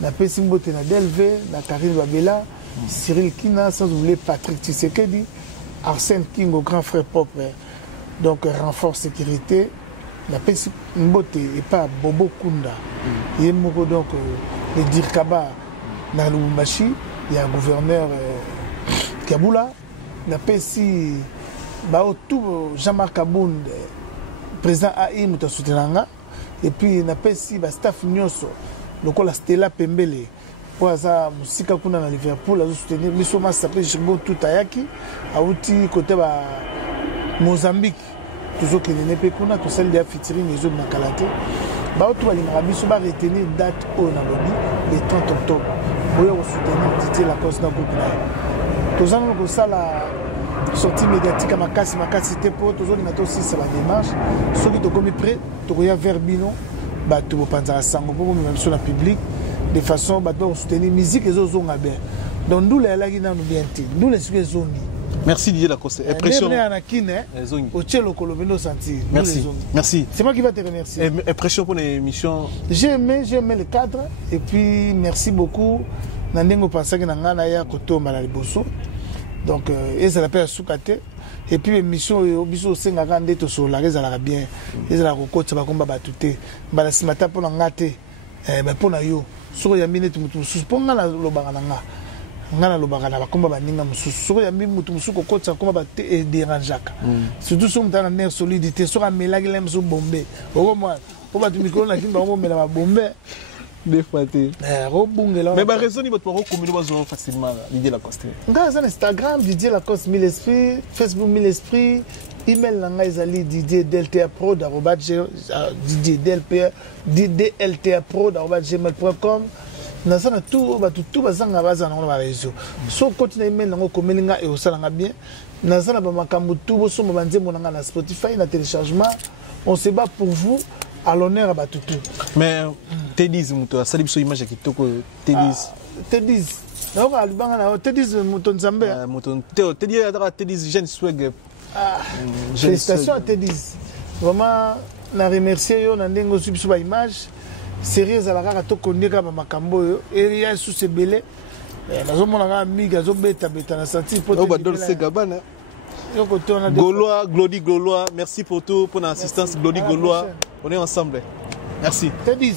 na pesi mbote na Delve na Karine Babela Cyril Kina sans oublier Patrick Tshisekedi Arsène King au grand frère propre donc renfort sécurité na pesi mbote et pas Bobo Kunda yemoko donc le Dirkaba na Lubumbashi il y a un gouverneur Kabula na pesi bao tout Jean-Marc Abound président AI muta soutenanga et puis na pesi ba staff nyonso lokola Stella Pembele pour ça musika kuna na Liverpool azo soutenir biso ma s'appelle Jibo Tutayaki auti côté ba Mozambique toujours que ne pe kuna to celle de featuring les autres na Kalate bao tout balinga biso ba retenir date au na lobby le 30 octobre boyo soutenir Didier Lacoste na groupe na to zana ko sala sortie médiatique à makasi te pour toujours na to aussi ça la démarche ceux qui to commis prêt to ya verbino ba to panza sango pour même sur la public de façon ba to soutenir musique et zo zonga bien donc nous les là qui na nous bien ti nous les sujets zoni Merci Didier Lacoste. Impression. Merci. Merci. C'est moi qui vais te remercier. Impression pour l'émission. J'ai aimé le cadre et puis merci beaucoup. Nandengo pensait que nangana ya koto malaliboso. Donc et ça l'appelle Soukate. Et puis l'émission au biso senga ndeto sur la raison la bien. Ils la kokotsa ba komba batuté. Bala simata pour ngate. Ba pona yo. Soko ya minute mutu susponga la lobanga nanga. Ngana lobanga na bakomba baninga mususu. Soko ya mutu mususu kokotsa komba ba te dérangeaka. Surtout sur mutana nerf solidité soko melagi lem so bombe. Oko moi. Ko ba tu micro na kimba ko mela ba bombe. Des fois tu. Mais bah raison ni votre communication facilement Didier Lacoste. Grâce à Instagram Didier Lacoste 1000 esprits, Facebook 1000 esprits, email nanga ezali didier.pro@gmail.com. Nasana tout bazanga bazana na réseau. So continue email nanga komelinga et osalanga bien. Nasana ba makambo tout boso banzembo nanga na Spotify na téléchargement. On se bat pour vous. À l'honneur à Batutu. Mais T10 muto sali biso image kitoko T10. T10. Donc alibanga na T10 muto nzambe. Muto T10 adara T10 jeune swag. Félicitations à T10. Vraiment na remercier yo na ndengo su biso ba image. Sérieux à la kaka to kondeka ba makambo yo. Et ya sous ces belé. Nazo mona ga amiga zo beta na senti pour te. Dolce Gabbana. Gaulois, Glody Gaulois, merci pour tout, pour l'assistance Glody Gaulois. On est ensemble. Merci. T10.